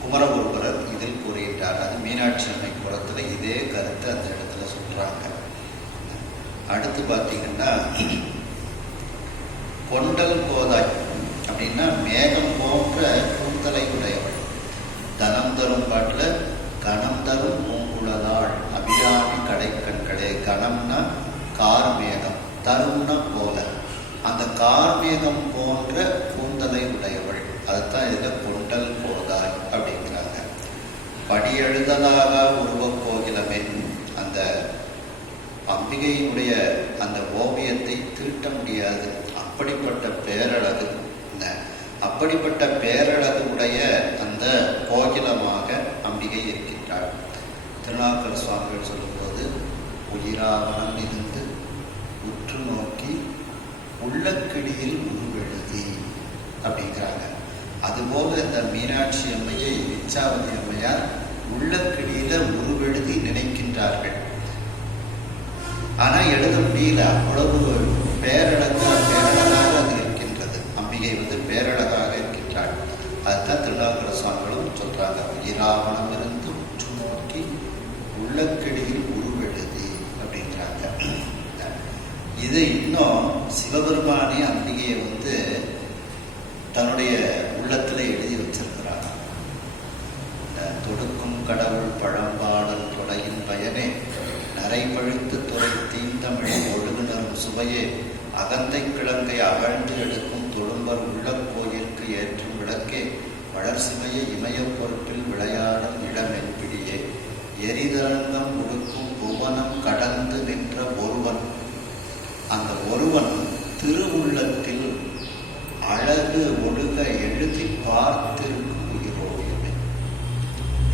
குமரகுருபரர் இதில் கூறுகின்றார். அது மீனாட்சி அம்மை புறத்துல இதே கருத்தை அந்த இடத்துல சொல்றாங்க. அடுத்து பார்த்தீங்கன்னா கொண்டல் கோதாய் அப்படின்னா மேகம் போன்ற கூந்தலை உடையவள். தனம் தரும் பாட்டில் கணம் தரும் பூங்குழலாள் அபிராமி கடைக்கண்களே. கணம்னா கார்மேகம், தரும்னா போல. அந்த கார்மேகம் போன்ற கூந்தலை உடையவள், அதுதான் இதில் கொண்டல் கோதாய் அப்படிங்கிறாங்க. படி எழுதலாக உருவக் கோகிலமே. அந்த அம்பிகையினுடைய அந்த ஓவியத்தை தீட்ட முடியாது, அப்படிப்பட்ட பேரழகு. அப்படிப்பட்ட பேரழகு உடைய அந்த கோகிலமாக அம்பிகை இருக்கின்றாள். திருநாவுக்கரசர் சுவாமிகள் சொல்லும்போது, உயிராவணம் இருந்து உற்று நோக்கி உள்ளக்கிடியில் உருவெழுதி அப்படிங்கிறாங்க. அதுபோல இந்த மீனாட்சி அம்மையை விச்சாவதி அம்மையார் உள்ளக்கிடியில உருவெழுதி நினைக்கின்றார்கள். ஆனா முடியல. அவ்வளவு பேரழகாக அது இருக்கின்றது. அம்பிகை பேரழகாக இருக்கின்றாள். அதுதான் திருநாவுக்கர சுவாமிகளும் சொல்றாங்க, இராவணம் இருந்து உற்று நோக்கி உள்ளக்கிடியில் உருவெழுதி அப்படின்றாங்க. இது இன்னும் சிவபெருமானே அம்பிகையை தன்னுடைய உள்ளத்துல எழுதி வச்சிருக்கிறாங்க. தொடுக்கும் கடவுள் பழம்பாடல் தொடையின் பயனே நரை பழுத்து துறை தீந்தமிழ் ஒழுகுனரும் சுவையே அகந்தை கிழங்கை அகழ்ந்து எடுக்கும் தொழும்பர் உள்ள கோயிலுக்கு ஏற்றும் விளக்கே வளர்சிமைய இமய பொறுப்பில் விளையாடும் இளமென்பிடியே எரிதரங்கம் உடுக்கும் புவனம் கடந்து நின்ற ஒருவன். அந்த ஒருவன் திருவுள்ளத்தில் அழகு ஒழுக எழுதி பார்த்திருக்கும் உயிரோவியமே.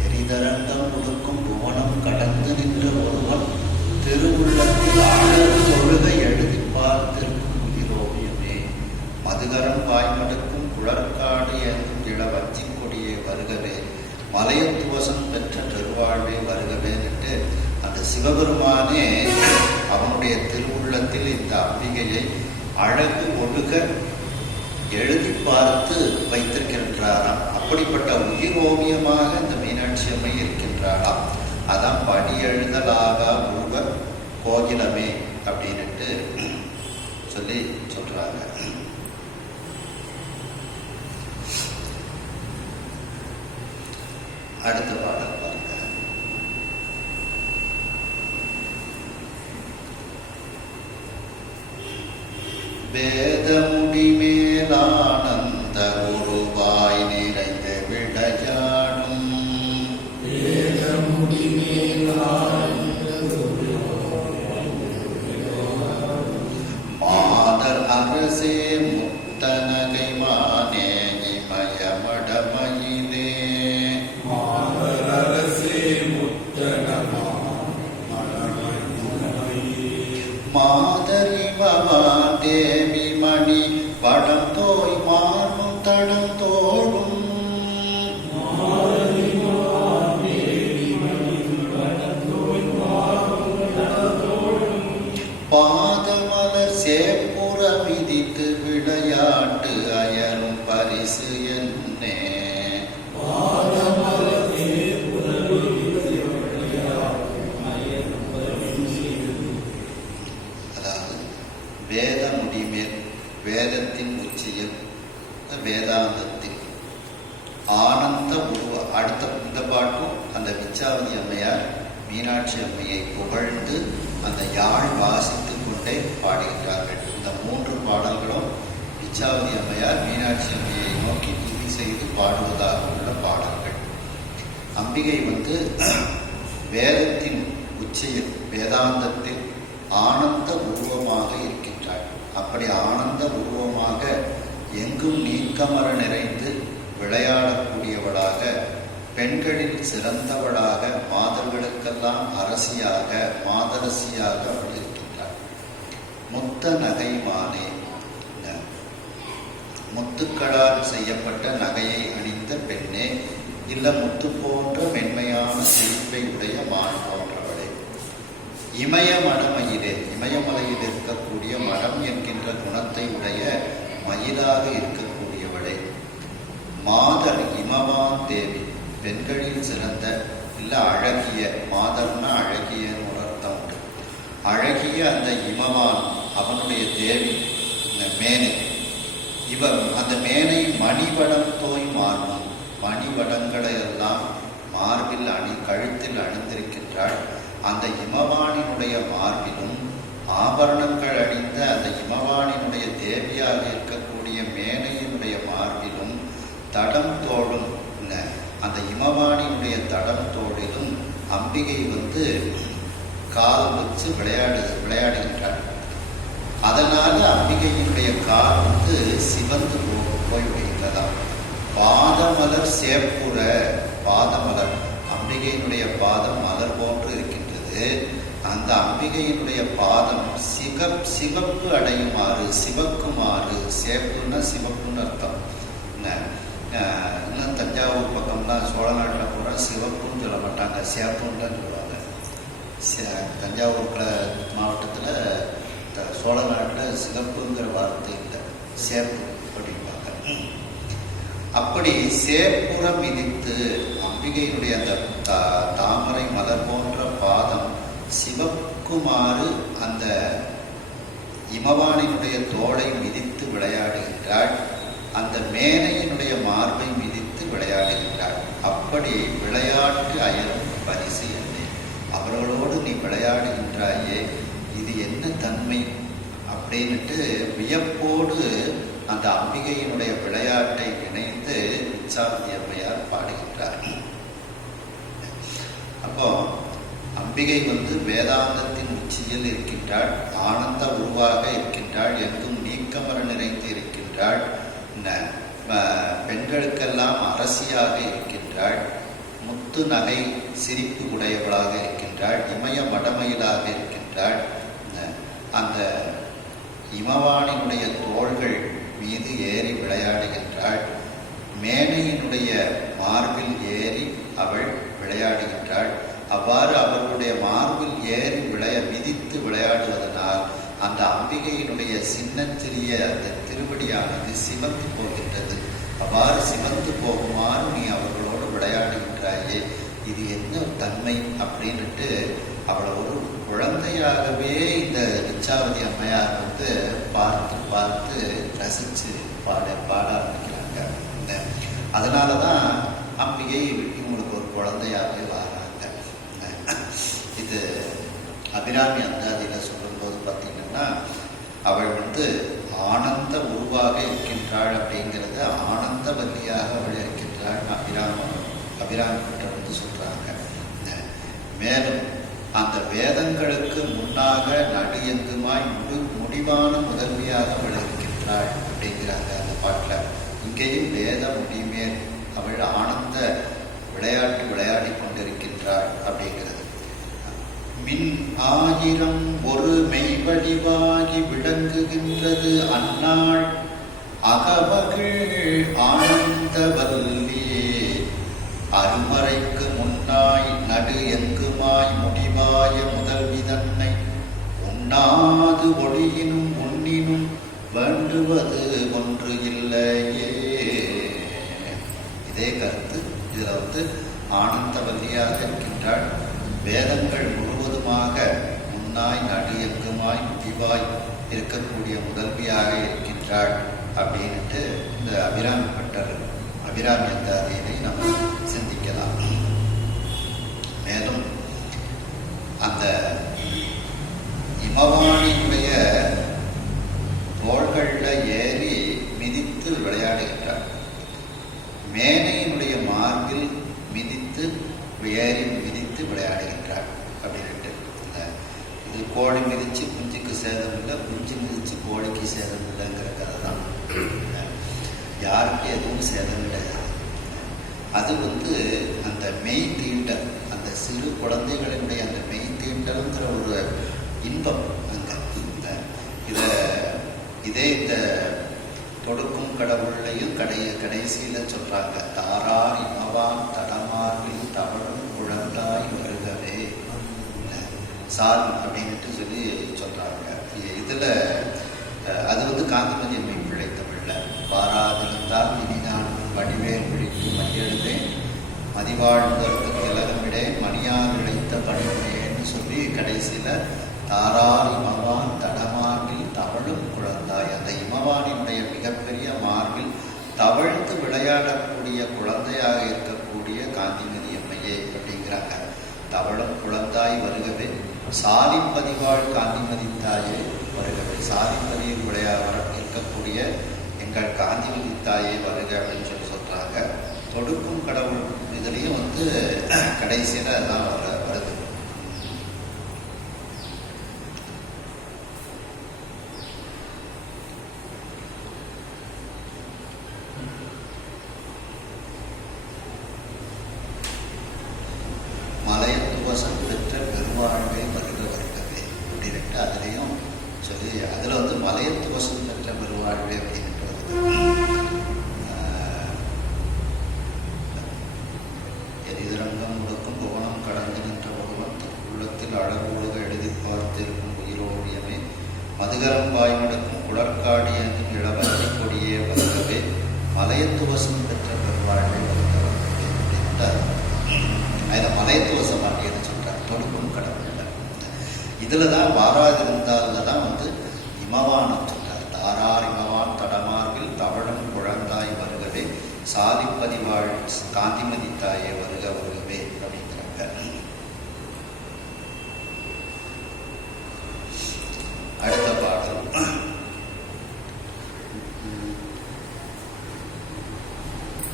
எரிதரங்கம் உடுக்கும் புவனம் கடந்து நின்ற ஒருவன் திருவுள்ளத்தில் அழகு ஒழுக எழுதி பார்த்திருக்கும் உயிரோவியமே. மதுகரம் வாய்மடுக்கும் குளர்காடு எங்கும் இளவஞ்சி கொடியே வருகவே மலையத்துவசம் பெற்ற பெருவாழ்வே வருகவேன்னுட்டு அந்த சிவபெருமானே அவனுடைய திருவுள்ளத்தில் இந்த அம்பிகையை அழகு ஒழுக எழுதி பார்த்து வைத்திருக்கின்றாராம். அப்படிப்பட்ட உயிர் ஓவியமாக இந்த மீனாட்சி அம்மை இருக்கின்றாராம். அதான் படி எழுதலாகா உருவ கோகிலமே அப்படின்னுட்டு சொல்லி சொல்றாங்க. அடுத்த பாடல் பாருங்க. வேதமுடி மேலானந்த உருவாய் நிறைந்து விளையாடும் வேதமுடி மாதர் அரசே முத்தனகை மானே இமயமடமயிலே அரசே முத்தனமா மாதரிவமா தேவி மணி படம் தோய் மாறும் தடம் தோடும் பாதமலர் சேப்புற விதித்து விளையாட்டு அயரும் பரிசு என்னே. அதாவது வேத முடிமேல் வேதத்தின் உச்சியில் வேதாந்தத்தில் ஆனந்த உருவ. அடுத்த இந்த பாட்டும் அந்த விச்சாவதி அம்மையார் மீனாட்சி அம்மையை புகழ்ந்து அந்த யாழ் வாசித்துக் கொண்டே பாடுகிறார்கள். இந்த 3 பாடல்களும் விச்சாவதி அம்மையார் மீனாட்சி அம்மையை நோக்கி துதி செய்து பாடுவதாக உள்ள பாடல்கள். அம்பிகை வேதத்தின் உச்சியில் வேதாந்தத்தில் ஆனந்த உருவமாக இருக்கின்றாள். அப்படி ஆனந்த உருவமாக எங்கும் நீக்கமர நிறைந்து விளையாடக்கூடியவளாக, பெண்களில் சிறந்தவளாக, மாதர்களுக்கெல்லாம் அரசியாக மாதரசியாக அவள் இருக்கின்றாள். முத்த நகை மானே, முத்துக்களால் செய்யப்பட்ட நகையை அணிந்த பெண்ணே, இல்ல முத்து போன்ற மென்மையான சிரிப்பை உடைய மான் போன்றவளே. இமயமடமயிலே, இமயமலையில் இருக்கக்கூடிய மடம் என்கின்ற குணத்தை உடைய மயிலாக இருக்கக்கூடியவளே. மாதர் இமவான் தேவி, பெண்களில் சிறந்த இல்ல அழகிய, மாதர்னா அழகியன்னு ஒரு அர்த்தம் உண்டு. அழகிய அந்த இமவான் அவனுடைய தேவி இந்த மேனை, இவர் அந்த மேனை மணிவடம் தோய் மாறும், மணிவடங்களை எல்லாம் மார்பில் கழுத்தில் அணிந்திருக்கின்றாள். அந்த இமவானினுடைய மார்பிலும் ஆபரணங்கள் அணிந்த அந்த இமவானினுடைய தேவியாக இருக்கக்கூடிய மேனையினுடைய மார்பிலும் தடம் தோடும் அந்த இமவானினுடைய தடம் தோடிலும் அம்பிகை கால் வச்சு விளையாடுகின்றாள். அதனால அம்பிகையினுடைய கால் சிவந்து போய்விடுகிறதா. பாதமலர் சேப்புற, பாதமலர் அம்பிகையினுடைய பாதம் மலர் போன்று இருக்கின்றது. அந்த அம்பிகையினுடைய பாதம் சிவப்பு அடையுமாறு, சிவக்குமாறு, சேப்புன்னா சிவப்புன்னு அர்த்தம். இன்னும் தஞ்சாவூர் பக்கம்லாம் சோழ நாட்டில் போகிற சிவப்புன்னு சொல்ல மாட்டாங்க, சேப்புன்னு தான் சொல்லுவாங்க. தஞ்சாவூர் மாவட்டத்தில் சோழ நாட்டில் சிகப்புங்கிற வார்த்தை இல்லை, சேப்பு அப்படிம்பாங்க. அப்படி சேப்புறம் மிதித்து அம்பிகையினுடைய அந்த தாமரை மலர் போன்ற பாதம் சிவக்குமாறு அந்த இமவானினுடைய தோளை மிதித்து விளையாடுகின்றாள். அந்த மேனையினுடைய மார்பை மிதித்து விளையாடுகின்றாள். அப்படி விளையாட்டு அயரும் பரிசு என்னை, அவர்களோடு நீ விளையாடுகின்றாயே, இது என்ன தன்மை அப்படின்ட்டு வியப்போடு அந்த அம்பிகையினுடைய விளையாட்டை நினைந்து விச்சாவதி அம்மையார் பாடுகின்றார். அப்போ அம்பிகை வேதாந்தத்தின் உச்சியில் இருக்கின்றாள், ஆனந்த உருவாக இருக்கின்றாள், எங்கும் நீக்கமர நிறைந்து இருக்கின்றாள், பெண்களுக்கெல்லாம் அரசியாக இருக்கின்றாள், முத்து நகை சிரிப்பு உடையவளாக இருக்கின்றாள், இமய மடமையிலாக இருக்கின்றாள். அந்த இமவானினுடைய தோள்கள் மீது ஏறி விளையாடுகின்றாள், மேனையினுடைய மார்பில் ஏறி அவள் விளையாடுகின்றாள். அவ்வாறு அவர்களுடைய மார்பில் ஏறி மிதித்து விளையாடுவதனால் அந்த அம்பிகையினுடைய சின்னச்சிறிய அந்த திருவடியானது சிவந்து போகின்றது. அவ்வாறு சிவந்து போகுமாறு நீ அவர்களோடு விளையாடுகின்றாயே, இது என்ன தன்மை அப்படின்ட்டு அவளை ஒரு குழந்தையாகவே இந்த விச்சாவதி அம்மையார் பார்த்து பார்த்து ரசித்து பாட ஆரம்பிக்கிறாங்க. அதனாலதான் அம்பிகை இவங்களுக்கு ஒரு குழந்தையாகவே வராங்க. இது அபிராமி அந்தாதியில சொல்லும்போது பார்த்தீங்கன்னா அவள் ஆனந்த உருவாக இருக்கின்றாள் அப்படிங்கிறது, ஆனந்தவல்லியாக அவள் இருக்கின்றாள் அபிராமி கிட்ட சொல்றாங்க. மேலும் அந்த வேதங்களுக்கு முன்னாக நடியங்குமாய் முடிவான முதன்மையாக அவள் இருக்கின்றாள் அப்படிங்கிறாங்க அந்த பாட்டில். இங்கேயும் வேத முடிமேல் அவள் ஆனந்த விளையாட்டு விளையாடி கொண்டிருக்கின்றாள் அப்படிங்கிறது. மின் ஆயிரம் ஒரு மெய்வடிவாகி விளங்குகின்றது அந்நாள் அகவகள் ஆனந்தவல்லி, அருமறைக்கு முன்னாய் நடு எங்குமாய் முடிவாய முதல்வி தன்னை உண்ணாது ஒளியினும் உண்ணினும் வேண்டுவது ஒன்று இல்லையே. இதே கருத்து இதுல ஆனந்தவல்லியாக இருக்கின்றாள், வேதங்கள் முழுவதுமாக முன்னாய் நடு எங்குமாய் முடிவாய் இருக்கக்கூடிய முதல்வியாக இருக்கின்றாள் அப்படின்ட்டு இந்த அபிராமி அந்தாதியினை நம்ம சிந்திக்கலாம். மேலும் அந்த இமவானினுடைய தோள்கள்ல ஏறி மிதித்து விளையாடுகின்றார், மேனையினுடைய மார்பில் மிதித்து ஏறி மிதித்து விளையாடுகின்றார் அப்படின்ட்டு. இது கோழி மிதிச்சு குஞ்சுக்கு சேதம் இல்லை, குஞ்சு மிதிச்சு கோழிக்கு சேதம் இல்லைங்கிற கதை தான். யாருக்கு எதுவும் சேதம் கிடையாது. அது அந்த மெய் தீண்டல், அந்த சிறு குழந்தைகளினுடைய அந்த மெய் தீண்டல்ங்கிற ஒரு இன்பம் அங்கே. இதே இந்த தொடுக்கும் கடவுளையும் கடைசியில சொல்றாங்க, தாரார் இமவான் தடமார்பில் தவழும் குழந்தாய் வருகவே சால் அப்படின்ட்டு சொல்லி சொல்றாங்க. இதுல அது காந்திமதி அம்மை பிள்ளை தமிழ்ல, பாராதிருந்தால் இனி நான் வடிவேல் பிடித்து மையெழுதேன் மதிவாழ்ந்தற்கு திலகமிடே மணியார் இழைத்த பணிமுறையேன்னு சொல்லி கடைசியில தாரார் இமவான் தடமார்பில் தவழும் குழந்தாய், அந்த இமவானினுடைய மிகப்பெரிய மார்பில் தவழ்ந்து விளையாடக்கூடிய குழந்தையாக இருக்கக்கூடிய காந்திமதி அம்மையே அப்படிங்கிறாங்க. தவழும் குழந்தாய் வருகவே, சாலிப்பதிவாழ் காந்திமதி தாயே வருகவே, சாலிப்பதியில் இருக்கக்கூடிய எங்கள் காந்திமதி தாயே வருக அப்படின்னு சொல்றாங்க. தொடுக்கும் கடவுள் இதுலயும் கடைசியில அதான் வருது. மலையத்துவசம் பெற்ற பெருவாழ்வை வருக வருகவே அப்படின்ட்டு அதுலேயும் சொல்லி, அதில் மலையத்துவசம் பெற்ற பெருவாழ்வை அப்படின்ட்டு எதிரங்கம் முழுக்கும் புவனம் கடந்து நின்ற பகவன் உள்ளத்தில் அழகோடுக எழுதி பார்த்திருக்கும் உயிரோடியமே மத மதுகரம் வாய்மடுக்கும் குளர்காடி என்னும் இளவஞ்சி கொடியே வருகவே மலையத்துவசம் பெற்ற பெருவாழ்வை வருகிறோம் அப்படின்ட்டார். இதை மலையத்துவசம் அப்படின்னு சொல்றார். தொடுக்கும் கடவுள் இதுல தான் வாராதிருந்தால தான் இமவானம் சொல்றார். தாரார் இமவான் தடமார்பில் தவழும் குழந்தாய் வருகவே சாதிப்பதிவாழ் காந்திமதி தாயே வருக வருகவே அப்படிங்கிறாங்க. அடுத்த பாடல்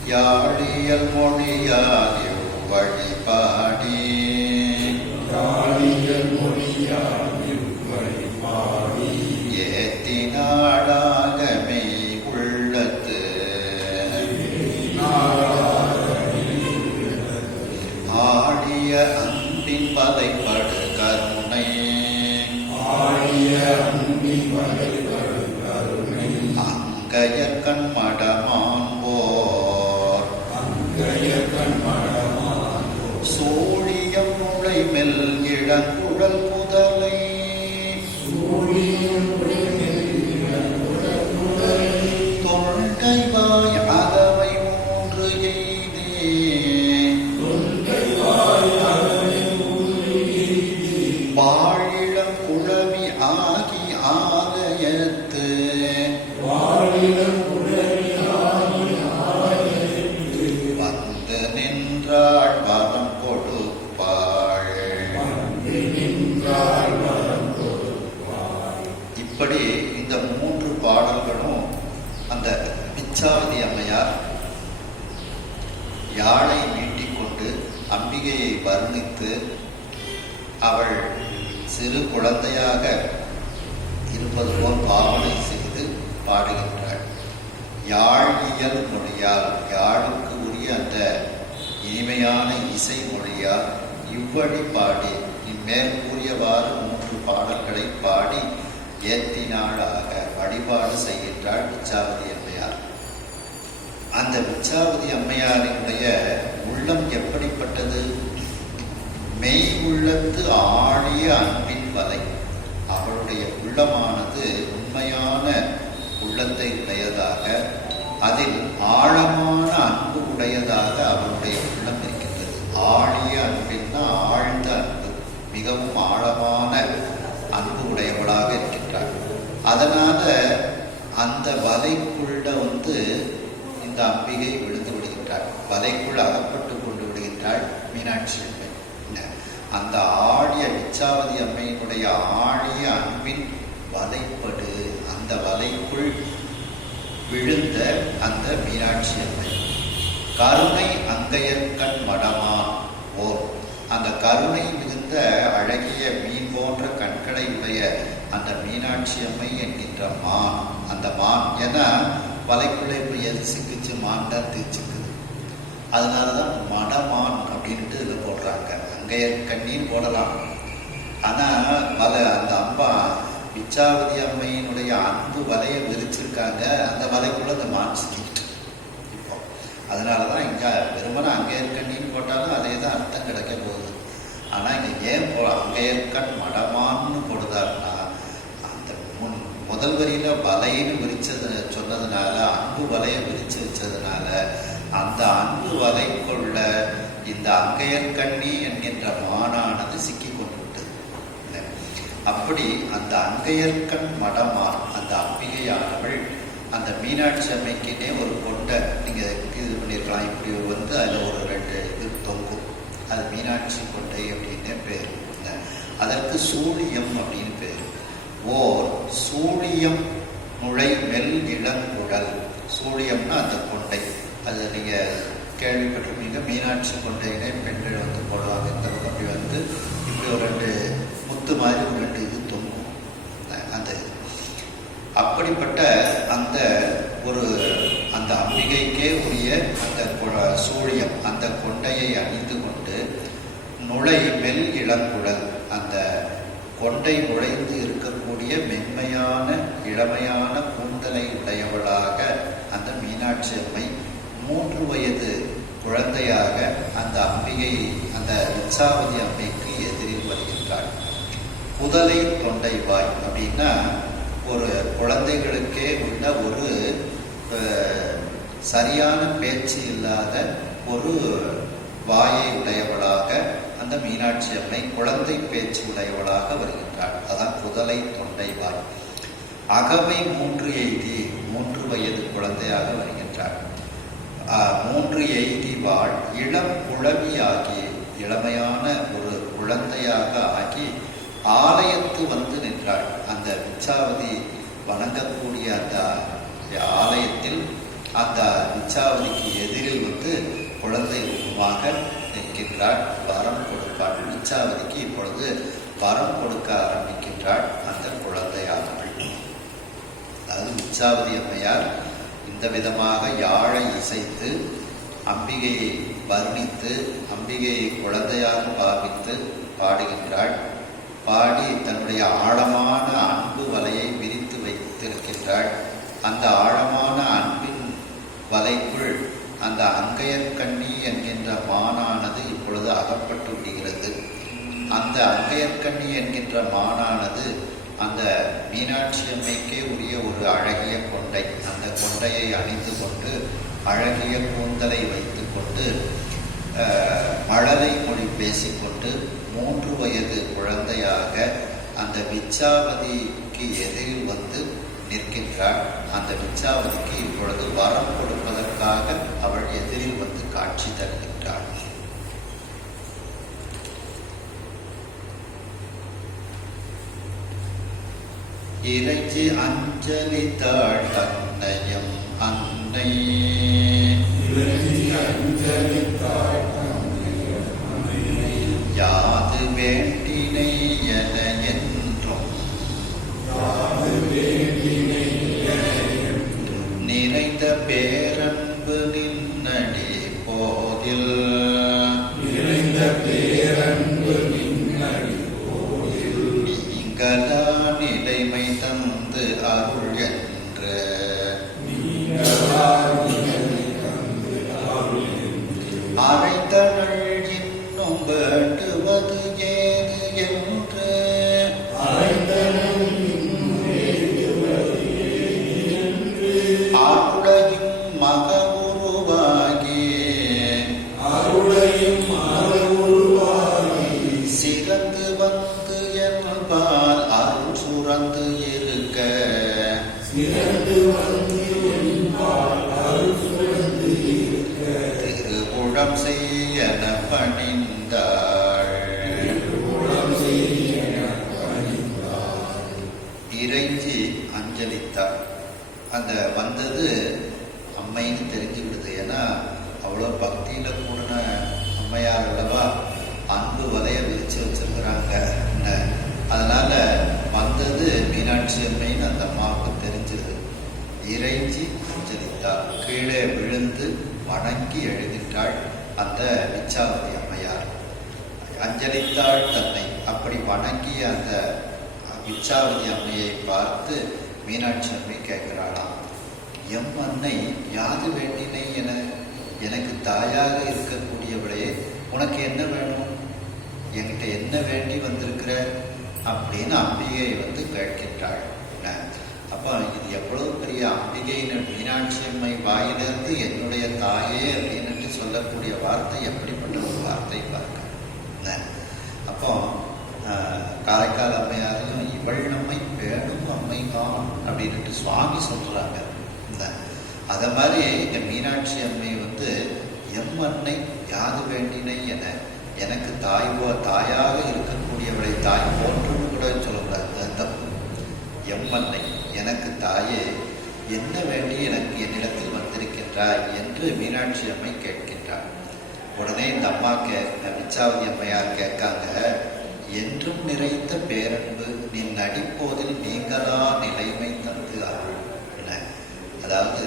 யாழியல் மொழியால் வழிபாடி ஏத்தினாடாகமே உள்ளத்து ஆடிய அன்பின் வலைப்படு கருணை அங்கைய கண்மடமான் போர் சோழியம் முளை மெல் இளங்குழல் முதலை தொண்டைவாய் அகவை மூன்று எய்தே வாழிடம் குழவி ஆகி ஆலயத்து வந்து நின்றாள் வரம் கொடுப்பாள். இப்படி இந்த 3 பாடல்களும் அந்த பிச்சாவதி அம்மையார் யாழை மீட்டிக்கொண்டு அம்பிகையை வர்ணித்து அவள் சிறு குழந்தையாக இருப்பது போல் பாவனை செய்து பாடுகின்றாள். யாழியல் மொழியால், யாழுக்கு உரிய அந்த இனிமையான இசை மொழியால் இவ்வழி பாடி இம்மேல் கூறியவாறு 3 பாடல்களை பாடி ஏத்தினாளாக வழிபாடு செய்கின்றாள் பிச்சாவதி அம்மையார். அந்த பிச்சாவதி அம்மையாரினுடைய உள்ளம் எப்படிப்பட்டது? மெய் உள்ளத்து ஆழிய அன்பின் வலை. அவளுடைய உள்ளமானது உண்மையான உள்ளத்தை உடையதாக, அதில் ஆழமான அன்பு உடையதாக அவளுடைய உள்ளம் இருக்கின்றது. ஆழிய அன்பின்னா ஆழ்ந்த அன்பு, மிகவும் ஆழமான அன்பு உடையவளாக இருக்கின்றாள். அதனால அந்த வலைக்குள்ள இந்த அம்பிகை விழுந்து விடுகின்றாள். வலைக்குள் அகப்பட்டு கொண்டு விடுகின்றாள் மீனாட்சி அம்மை. அந்த ஆழிய பிச்சாவதி அம்மையினுடைய ஆழிய அன்பின் வலைப்படு, அந்த வலைக்குள் விழுந்த அந்த மீனாட்சி அம்மை. கருணை அங்கையற்கண் மடமான் ஓர், அந்த கருணை மிகுந்த அழகிய மீன் போன்ற கண்களை உடைய அந்த மீனாட்சி அம்மை என்கின்ற மான். அந்த மான் ஏன்னா வலைக்குள்ளே இப்படி எது சிக்கிச்சு மான் தான் தீச்சுக்குது. அதனாலதான் மடமான் அப்படின்ட்டு இதில் போடுறாங்க. அங்கையற்கண்ணின்னு போடலாம். ஆனா அந்த அம்பா பிச்சாவதி அம்மையினுடைய அன்பு வலையை விரிச்சிருக்காங்க. அந்த வலைக்குள்ள அந்த மான் சிக்கிட்டு இப்போ அதனாலதான் இங்க வெறுமனை அங்கையற்கண்ணின்னு போட்டாலும் அதே தான் அர்த்தம் கிடைக்க போகுது. ஆனா இங்க ஏன் அங்கையற்கண் மடமான்னு போடுதாருன்னா, அந்த முதல் வரியில வலைன்னு விரிச்சது சொன்னதுனால, அன்பு வலையை விரிச்சு வச்சதுனால அந்த அன்பு வலைக்குள்ள இந்த அங்கையற்கண்ணி என்கின்ற மானானது சிக்கி கொண்டு விட்டது. அப்படி அந்த அங்கையற்கண் மடமான் அந்த அம்பிகையானவள் அந்த மீனாட்சி அம்மைக்குன்னே ஒரு கொண்டை நீங்க இது பண்ணிருக்கலாம். இப்படி அதுல ஒரு 2 இது தொங்கும். அது மீனாட்சி கொண்டை அப்படின்னு பேர். அதற்கு சூழியம் அப்படின்னு பேர். ஓர் சூழியம் முளை மெல் இளங்குழல். சூழியம்னா அந்த கொண்டை. அது நீங்க கேள்விப்பட்டிருப்பீங்க. மீனாட்சி கொண்டையிலே பெண்கள் போடுவாங்க. இந்த அப்படி இப்படி ஒரு 2 முத்து மாதிரி ஒரு 2 இது தொங்கும். அந்த அப்படிப்பட்ட அந்த அம்பிகைக்கே உரிய அந்த சூழியம், அந்த கொண்டையை அணிந்து கொண்டு நுழை மெல் இளங்குழல், அந்த கொண்டை நுழைந்து இருக்கக்கூடிய மென்மையான இளமையான கூந்தலை உடையவளாக அந்த மீனாட்சி அம்மை 3 வயது குழந்தையாக அந்த அம்பிகை, அந்த பிச்சாவதி அம்மைக்கு எதிரில் வருகின்றாள். குதலை தொண்டை வாய் அப்படின்னா ஒரு குழந்தைகளுக்கே உள்ள ஒரு சரியான பேச்சு இல்லாத ஒரு வாயை உடையவளாக அந்த மீனாட்சி அம்மை குழந்தை பேச்சு உடையவளாக வருகின்றாள். அதான் குதலை தொண்டை வாய். அகவை 3 எய்தி 3 வயது குழந்தையாக வருகின்றாள். 3 எய்தி வாழ் இளம் குழவியாகி இளமையான ஒரு குழந்தையாக ஆகி ஆலயத்து வந்து நின்றாள். அந்த விச்சாவதி வணங்கக்கூடிய அந்த ஆலயத்தில் அந்த விச்சாவதிக்கு எதிரில் வந்து குழந்தை உருவமாக நிற்கின்றாள். வரம் கொடுப்பாள். விச்சாவதிக்கு இப்பொழுது வரம் கொடுக்க ஆரம்பிக்கின்றாள் அந்த குழந்தையானவள். அதாவது விச்சாவதி அம்மையார் இந்த விதமாக யாழை இசைத்து அம்பிகையை வர்ணித்து அம்பிகையை குழந்தையாக பாவித்து பாடுகின்றாள். பாடி தன்னுடைய ஆழமான அன்பு வலையை விரித்து வைத்திருக்கின்றாள். அந்த ஆழமான அன்பின் வலைக்குள் அந்த அங்கையர்கண்ணி என்கின்ற மானானது இப்பொழுது அகப்பட்டு விடுகிறது. அந்த அங்கையர்கண்ணி என்கின்ற மானானது அந்த மீனாட்சி அம்மைக்கே உரிய ஒரு அழகிய கொண்டை. அந்த கொண்டையை அணிந்து கொண்டு அழகிய கூந்தலை வைத்து கொண்டு மழலை மொழி பேசிக்கொண்டு 3 வயது குழந்தையாக அந்த விச்சாவதிக்கு எதிரில் வந்து நிற்கின்றாள். அந்த விச்சாவதிக்கு இப்பொழுது வரம் கொடுப்பதற்காக அவள் எதிரில் வந்து காட்சி தருகின்றாள். இறைச்சி அஞ்சலி தாழ் தன்னையம் அன்னை யாது வேண்டினை என என்றும் நிறைந்த பேரன்பு நின்னடி போதில் நீங்களா நிலைமை தந்து அருள் என்று அரைத்தனள் இன்னும் வேண்டுவது ஏது என்று அருளையும் மக உருவாகி சிறந்து வந்து என்பால் அருள் சுரந்து இருக்க திருவுளம் செய்யன பணிந்தாள். இறைஞ்சி அஞ்சலித்தாள். அந்த வந்தது அம்மைன்னு தெரிஞ்சு விடுது. ஏன்னா அவ்வளோ பக்தியில கூடின அம்மையார் அல்லவா, அன்பு வலைய விரிச்சு வச்சிருக்கிறாங்க. அதனால வந்தது மீனாட்சி அம்மைன்னு அந்த அம்மாவுக்கு தெரிஞ்சது. இறைஞ்சி அஞ்சலித்தாள். கீழே விழுந்து வணங்கி எழுகின்றாள் அந்த விச்சாவதி அம்மையார். அஞ்சலித்தாள் தன்னை. அப்படி வணங்கிய அந்த விச்சாவதி அம்மையை பார்த்து மீனாட்சி அம்மை கேட்கிறாளாம், எம் அன்னை யாது வேண்டினை என எனக்கு தாயாக இருக்கக்கூடியவளே, உனக்கு என்ன வேணும், என்கிட்ட என்ன வேண்டி வந்திருக்கிற அப்படின்னு அம்பிகை வந்து கேட்கின்றாள். அப்போ இது எவ்வளவு பெரிய அம்பிகைன்னு, மீனாட்சி அம்மை வாயிலிருந்து என்னுடைய தாயே அப்படின்னு சொல்லக்கூடிய வார்த்தை எப்படிப்பட்ட ஒரு வார்த்தை பார்க்க. அப்போ காரைக்கால் அம்மையாரையும் இவள் நம்மை பேணும் அம்மை காணும் அப்படின்ட்டு சுவாமி சொல்றாங்க. அதை மாதிரி இந்த மீனாட்சி அம்மை வந்து எம் அன்னை யாது வேண்டினை என எனக்கு தாயாக இருக்கக்கூடியவளை தாய் போன்றுன்னு கூட சொல்லக்கூடாது, தப்பு. எம் அன்னை எனக்கு தாயே என்ன வேண்டி எனக்கு என்னிடத்தில் வந்திருக்கின்றாய் என்று மீனாட்சி அம்மை கேட்கின்றாள். உடனே இந்த அம்மா விச்சாவதி அம்மையார் கேட்காங்க, என்றும் நிறைந்த பேரன்பு நின் அடிப்போதில் நீங்களா நிலைமை தந்து அருள் என. அதாவது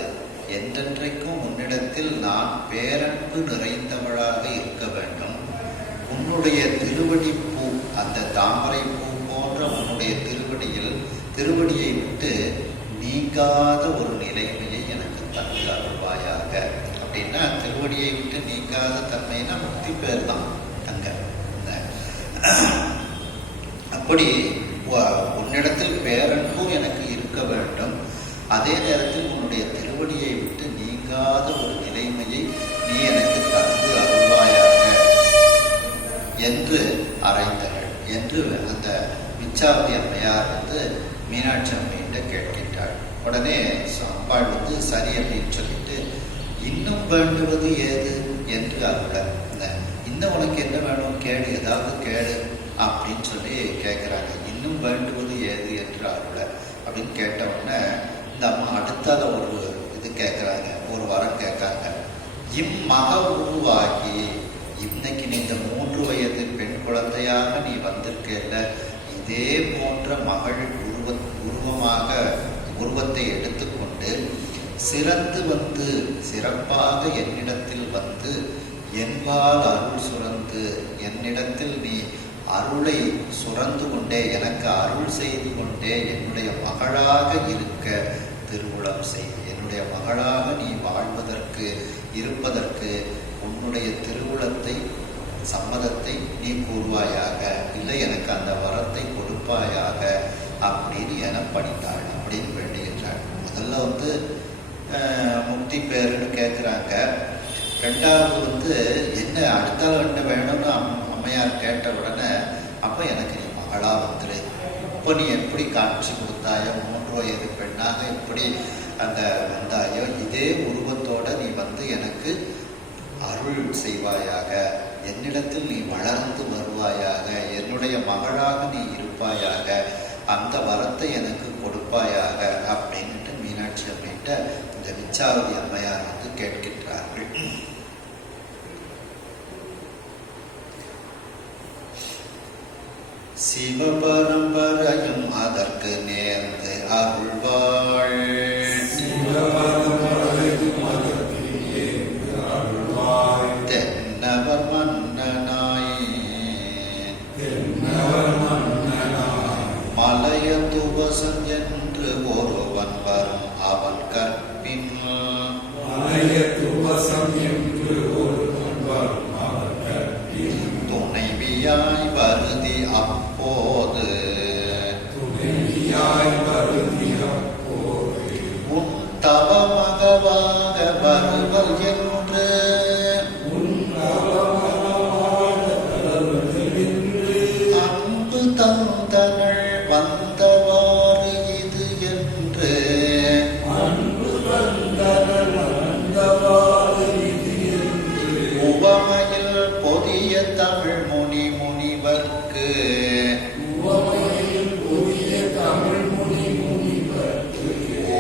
என்றென்றைக்கும் உன்னிடத்தில் நான் பேரன்பு நிறைந்தவளாக இருக்க வேண்டும். உன்னுடைய திருவடி பூ, அந்த தாமரை பூ போன்ற உன்னுடைய திருவடியை விட்டு நீங்காத ஒரு நிலைமையை எனக்கு தந்து அருள்வாயாக. அப்படின்னா திருவடியை விட்டு நீங்காத தன்மைன்னா முக்தி பேர் தான் அங்க. அப்படி உன்னிடத்தில் பேரன்பும் எனக்கு இருக்க வேண்டும். அதே நேரத்தில் உன்னுடைய திருவடியை விட்டு நீங்காத ஒரு நிலைமையை நீ எனக்கு தந்து அருள்வாயாக என்று அறைந்தகள் என்று அந்த விச்சாவதி அம்மையார் மீனாட்சி அம்மையிட்ட கேட்கின்றாள். உடனே அம்பாள் சரி அப்படின்னு சொல்லிட்டு, இன்னும் வேண்டுவது ஏது என்று அருள, இன்னும் உனக்கு என்ன வேணும் கேடு, ஏதாவது கேடு அப்படின்னு சொல்லி கேட்குறாங்க. இன்னும் வேண்டுவது ஏது என்று அருள அப்படின்னு கேட்ட உடனே இந்த அம்மா அடுத்தால ஒரு இது கேட்குறாங்க, ஒரு வரம் கேட்காங்க. இம்மக உருவாகி, இன்னைக்கு நீ இந்த 3 வயது பெண் குழந்தையாக நீ வந்திருக்கல, இதே போன்ற மகள் உருவத்தை எடுத்துக்கொண்டு சிறந்து சிறப்பாக என்னிடத்தில் என்பால் அருள் சுரந்து, என்னிடத்தில் நீ அருளை சுரந்து கொண்டே எனக்கு அருள் செய்து கொண்டே என்னுடைய மகளாக இருக்க திருவுளம் செய். என்னுடைய மகளாக நீ வாழ்வதற்கு இருப்பதற்கு உன்னுடைய திருவுளத்தை சம்மதத்தை நீ கூறுவாயாக, இல்லை எனக்கு அந்த வரத்தை கொடுப்பாயாக அப்படின்னு என பணித்தாள் அப்படின்னு வேண்டுகின்றாள். முதல்ல முக்தி பேருன்னு கேட்குறாங்க. ரெண்டாவது என்ன அடுத்தால என்ன வேணும்னு அம்மையார் கேட்ட உடனே, அப்போ எனக்கு நீ மகளா வந்துரு, இப்போ நீ எப்படி காட்சி கொடுத்தாயோ 3 வயது பெண்ணாக எப்படி அந்த வந்தாயோ இதே உருவத்தோட நீ எனக்கு அருள் செய்வாயாக, என்னிடத்தில் நீ வளர்ந்து வருவாயாக, என்னுடைய மகளாக நீ இருப்பாயாக, அந்த வரத்தை எனக்கு கொடுப்பாயாக அப்படின்ட்டு மீனாட்சி அம்மையிட்ட இந்த விச்சாவதி அம்மையார் கேட்கின்றார்கள். சிவபரம்பரையும் அதற்கு நேர்ந்து அருள்வாள், தென்னவர் மன்னனாய் மலைய துவசம் என்று ஒருவன் வரும் அவன் கற்பின், துணைவியாய் வருதி அப்போது உன் தவ மகவாக வருவல் என்று அன்பு தந்தனள் வந்தவாறு இது என்று உவமையில் பொதிய தமிழ் முனிவர்க்கு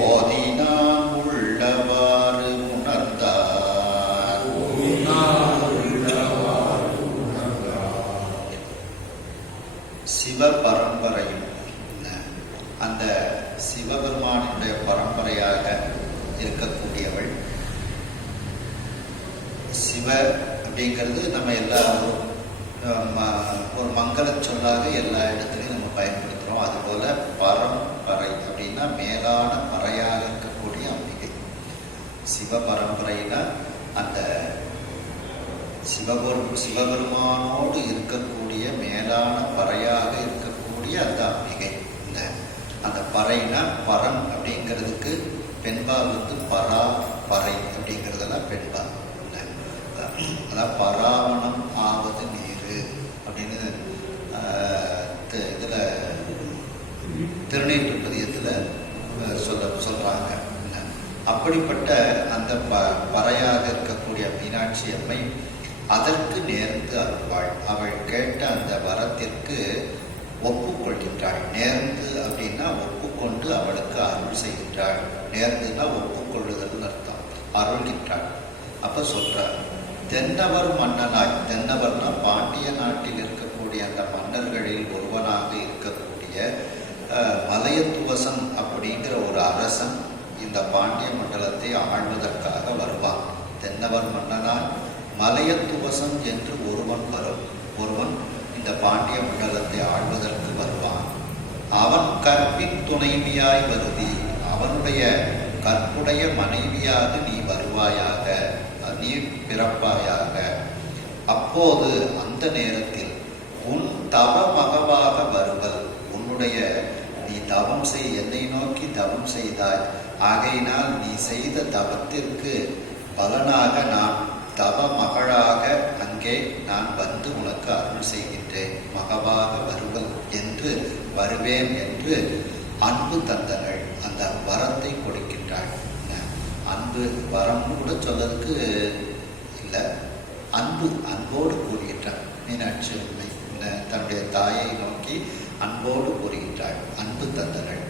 ஓதினான் உள்ளவாறு உணர்ந்தார். சிவ பரம்பரையும் அந்த சிவபெருமானுடைய பரம்பரையாக இருக்கக்கூடியவள். சிவ அப்படிங்கிறது நம்ம எல்லாரும் ஒரு மங்கள சொல்லாக எல்லா இடத்துலையும் நம்ம பயன்படுத்துகிறோம். அதுபோல பரம்பரை அப்படின்னா மேலான பறையாக இருக்கக்கூடிய அம்பிகை. சிவ பரம்பரைனா அந்த சிவபெருமானோடு இருக்கக்கூடிய மேலான பறையாக இருக்கக்கூடிய அந்த அம்பிகை. அந்த பறைனா பரன் அப்படிங்கிறதுக்கு பெண்பால் பரா பறை அப்படிங்கிறதெல்லாம் பெண்பால். அதான் பராவணம் ஆவது நீரு அப்படின்னு இதுல திருநீற்றுப்பதியத்துல சொல்றாங்க. அப்படிப்பட்ட அந்த பறையாக இருக்கக்கூடிய மீனாட்சி அம்மை அதற்கு நேர்ந்து அருள்வாள். அவள் கேட்ட அந்த வரத்திற்கு ஒப்புக்கொள்கின்றாள். நேர்ந்து அப்படின்னா ஒப்புக்கொண்டு அவளுக்கு அருள் செய்கின்றாள். நேர்ந்துன்னா ஒப்புக்கொள்ளுதல் அர்த்தம், அருள்கின்றாள். அப்ப சொல்றாள், தென்னவர் மன்னனாய், தென்னவர்னா பாண்டிய நாட்டில் இருக்கக்கூடிய அந்த மன்னர்களில் ஒருவனாக இருக்கக்கூடிய மலையத்துவசன் அப்படிங்கிற ஒரு அரசன் இந்த பாண்டிய மண்டலத்தை ஆழ்வதற்காக வருவான். தென்னவர் மன்னனாய் மலையத்துவசன் என்று ஒருவன் இந்த பாண்டிய மண்டலத்தை ஆழ்வதற்கு வருவான். அவன் கற்பின் துணைவியாய் வருதி, அவனுடைய கற்புடைய மனைவியாக நீ வருவாயாக, நீ பிறப்பாயாக. அப்போது அந்த நேரத்தில் உன் தவ மகவாக வருவல், உன்னுடைய நீ தவம் தவம் செய், என்னை நோக்கி தவம் செய்தாய். ஆகையினால் நீ செய்த தவத்திற்கு பலனாக நான் தவ மகளாக அங்கே நான் வந்து உனக்கு அருள் செய்கின்றேன். மகவாக வருவேன் என்று அன்பு தந்தங்கள் அந்த வரத்தை கொடுக்கின்றாள். அன்பு வரம்னு கூட சொல்றதுக்கு இல்லை, அன்போடு கூறுகின்றாள் மீனாட்சி அம்மை. தன்னுடைய தாயை நோக்கி அன்போடு கூறுகின்றாள், அன்பு தந்தங்கள்.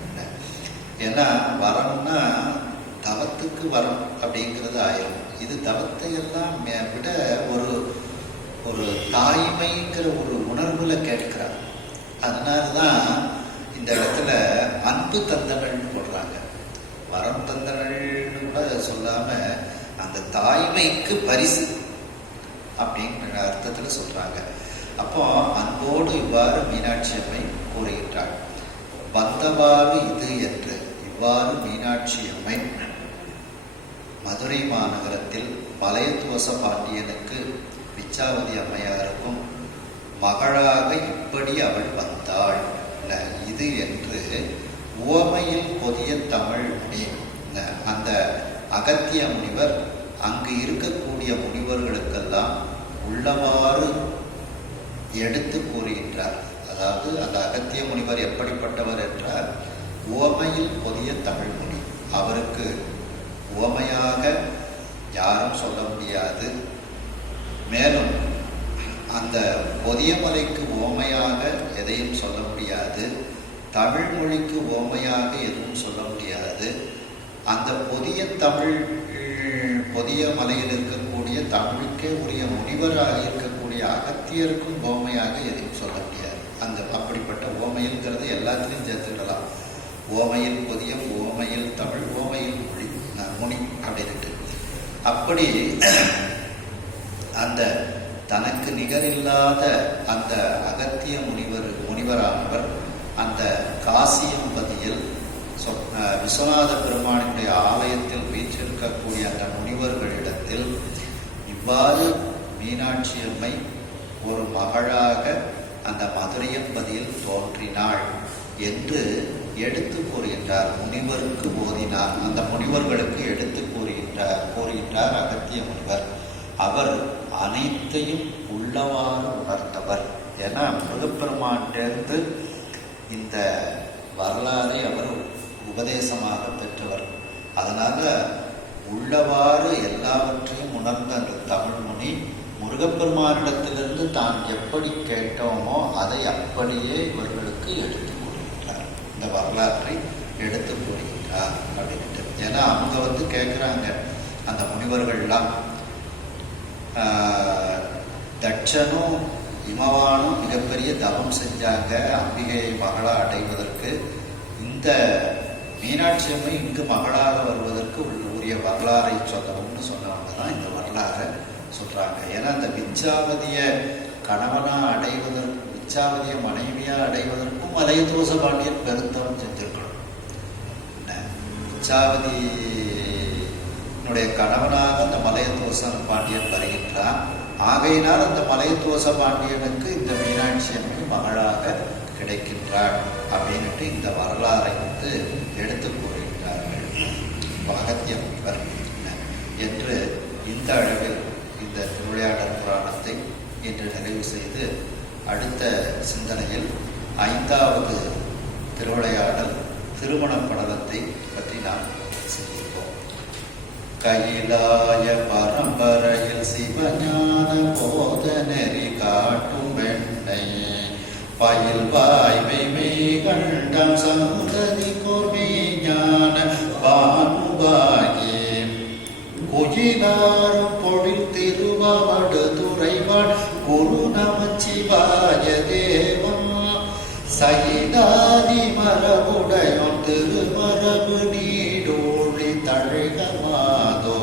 ஏன்னா வரம்னா தவத்துக்கு வரம் அப்படிங்கிறது ஆயிரும். இது தவத்தை எல்லாம் விட ஒரு தாய்மைங்கிற ஒரு உணர்வுல கேட்கிறார். அதனாலதான் இந்த இடத்துல அன்பு தந்தனள்னு போடுறாங்க. வரம் தந்தனள்னு கூட சொல்லாம அந்த தாய்மைக்கு பரிசு அப்படிங்கிற அர்த்தத்துல சொல்றாங்க. அப்போ அன்போடு இவ்வாறு மீனாட்சி அம்மை கூறுகின்றாள். வந்தவாறு இது என்று இவ்வாறு மீனாட்சி அம்மை மதுரை மாநகரத்தில் மலையத்துவச பாண்டியனுக்கு பிச்சாவதி அம்மையாருக்கும் மகளாக இப்படி அவள் வந்தாள். இது என்று உவமையில் பொதிய தமிழ் முனி, அந்த அகத்திய முனிவர் அங்கு இருக்கக்கூடிய முனிவர்களுக்கெல்லாம் உள்ளவாறு எடுத்து கூறுகின்றார். அதாவது அந்த அகத்திய முனிவர் எப்படிப்பட்டவர் என்றால் உவமையில் பொதிய தமிழ் முனி. அவருக்கு உவமையாக யாரும் சொல்ல முடியாது. மேலும் அந்த பொதிய மலைக்கு உவமையாக எதையும் சொல்ல முடியாது. தமிழ் மொழிக்கு உவமையாக எதுவும் சொல்ல முடியாது. அந்த பொதிய மலையில் இருக்கக்கூடிய தமிழுக்கே உரிய முனிவராக இருக்கக்கூடிய அகத்தியருக்கும் உவமையாக எதையும் சொல்ல முடியாது. அப்படிப்பட்ட உவமையில்ங்கிறது எல்லாத்திலையும் சேர்த்துக்கலாம். ஓமையில் பொதியம், ஓமையில் தமிழ், ஓமையில் முனி அப்படின்ட்டு. அப்படி அந்த தனக்கு நிகரில்லாத அந்த அகத்திய முனிவரானவர் அந்த காசியம்பதியில் விஸ்வநாத பெருமானுடைய ஆலயத்தில் வீற்றிருக்கக்கூடிய அந்த முனிவர்களிடத்தில் இவ்வாறு மீனாட்சி அம்மை ஒரு மகளாக அந்த மதுரையம்பதியில் தோன்றினாள் என்று எடுத்து கூறுகின்றார். முனிவருக்கு ஓதினார். அந்த முனிவர்களுக்கு எடுத்து கூறுகின்றார் அகத்திய முனிவர். அவர் அனைத்தையும் உள்ளவாறு உணர்ந்தவர். ஏன்னா முருகப்பெருமானிலிருந்து இந்த வரலாறை அவர் உபதேசமாக பெற்றவர். அதனால உள்ளவாறு எல்லாவற்றையும் உணர்ந்த அந்த தமிழ் முனி முருகப்பெருமானிடத்திலிருந்து தான் எப்படி கேட்டோமோ அதை அப்படியே இவர்களுக்கு எடுத்து கூறுகின்றார். இந்த வரலாற்றை எடுத்து கூறுகின்றார் அப்படின்ட்டு. ஏன்னா அவங்க கேட்குறாங்க அந்த முனிவர்கள்லாம், தட்சனும் இமவானும் மிகப்பெரிய தவம் செஞ்சாங்க அம்பிகையை மகளா அடைவதற்கு. இந்த மீனாட்சி அம்மை இங்கு மகளாக வருவதற்கு உரிய வரலாறை சொல்லணும்னு சொன்னவங்க தான் இந்த வரலாறை சொல்றாங்க. ஏன்னா இந்த பிச்சாவதிய கணவனா அடைவதற்கு, பிச்சாவதிய மனைவியா அடைவதற்கும் மலையத்துவச பாண்டியன் பெருந்தவம் செஞ்சிருக்கணும். பிச்சாவதியினுடைய கணவனாக அந்த மலையத்துவச பாண்டியன் வருகின்றான். ஆகையினால் அந்த மலையத்துவச பாண்டியனுக்கு இந்த மீனாட்சி அம்மை மகளாக கிடைக்கின்றாள் அப்படின்ட்டு இந்த வரலாறை எடுத்து கூறுகின்றார்கள் அகத்திய முனிவர் என்று. இந்த அளவில் இந்த திருவிளையாடல் புராணத்தை இன்று நிறைவு செய்து அடுத்த சிந்தனையில் 5வது திருவிளையாடல் திருமண படலத்தை பற்றி நாம் சிந்திப்போம். கையிலாய பரம்பரையில் சிவஞான போத நெறி காட்டும் வெண்ணை பயில் வாய்மை கண்டம் சந்ததி கோர்மை ஞான பானுபாகி குயிலாரும் பொழில் திருவாடு துறைவாள் குரு நமச்சிவாய தேவம் சயிதாதி மரபுடையோன் திருமரபு நீடோழி தழுகமாதோ.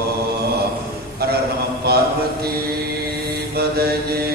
ஹர நம பார்வதி பதயே.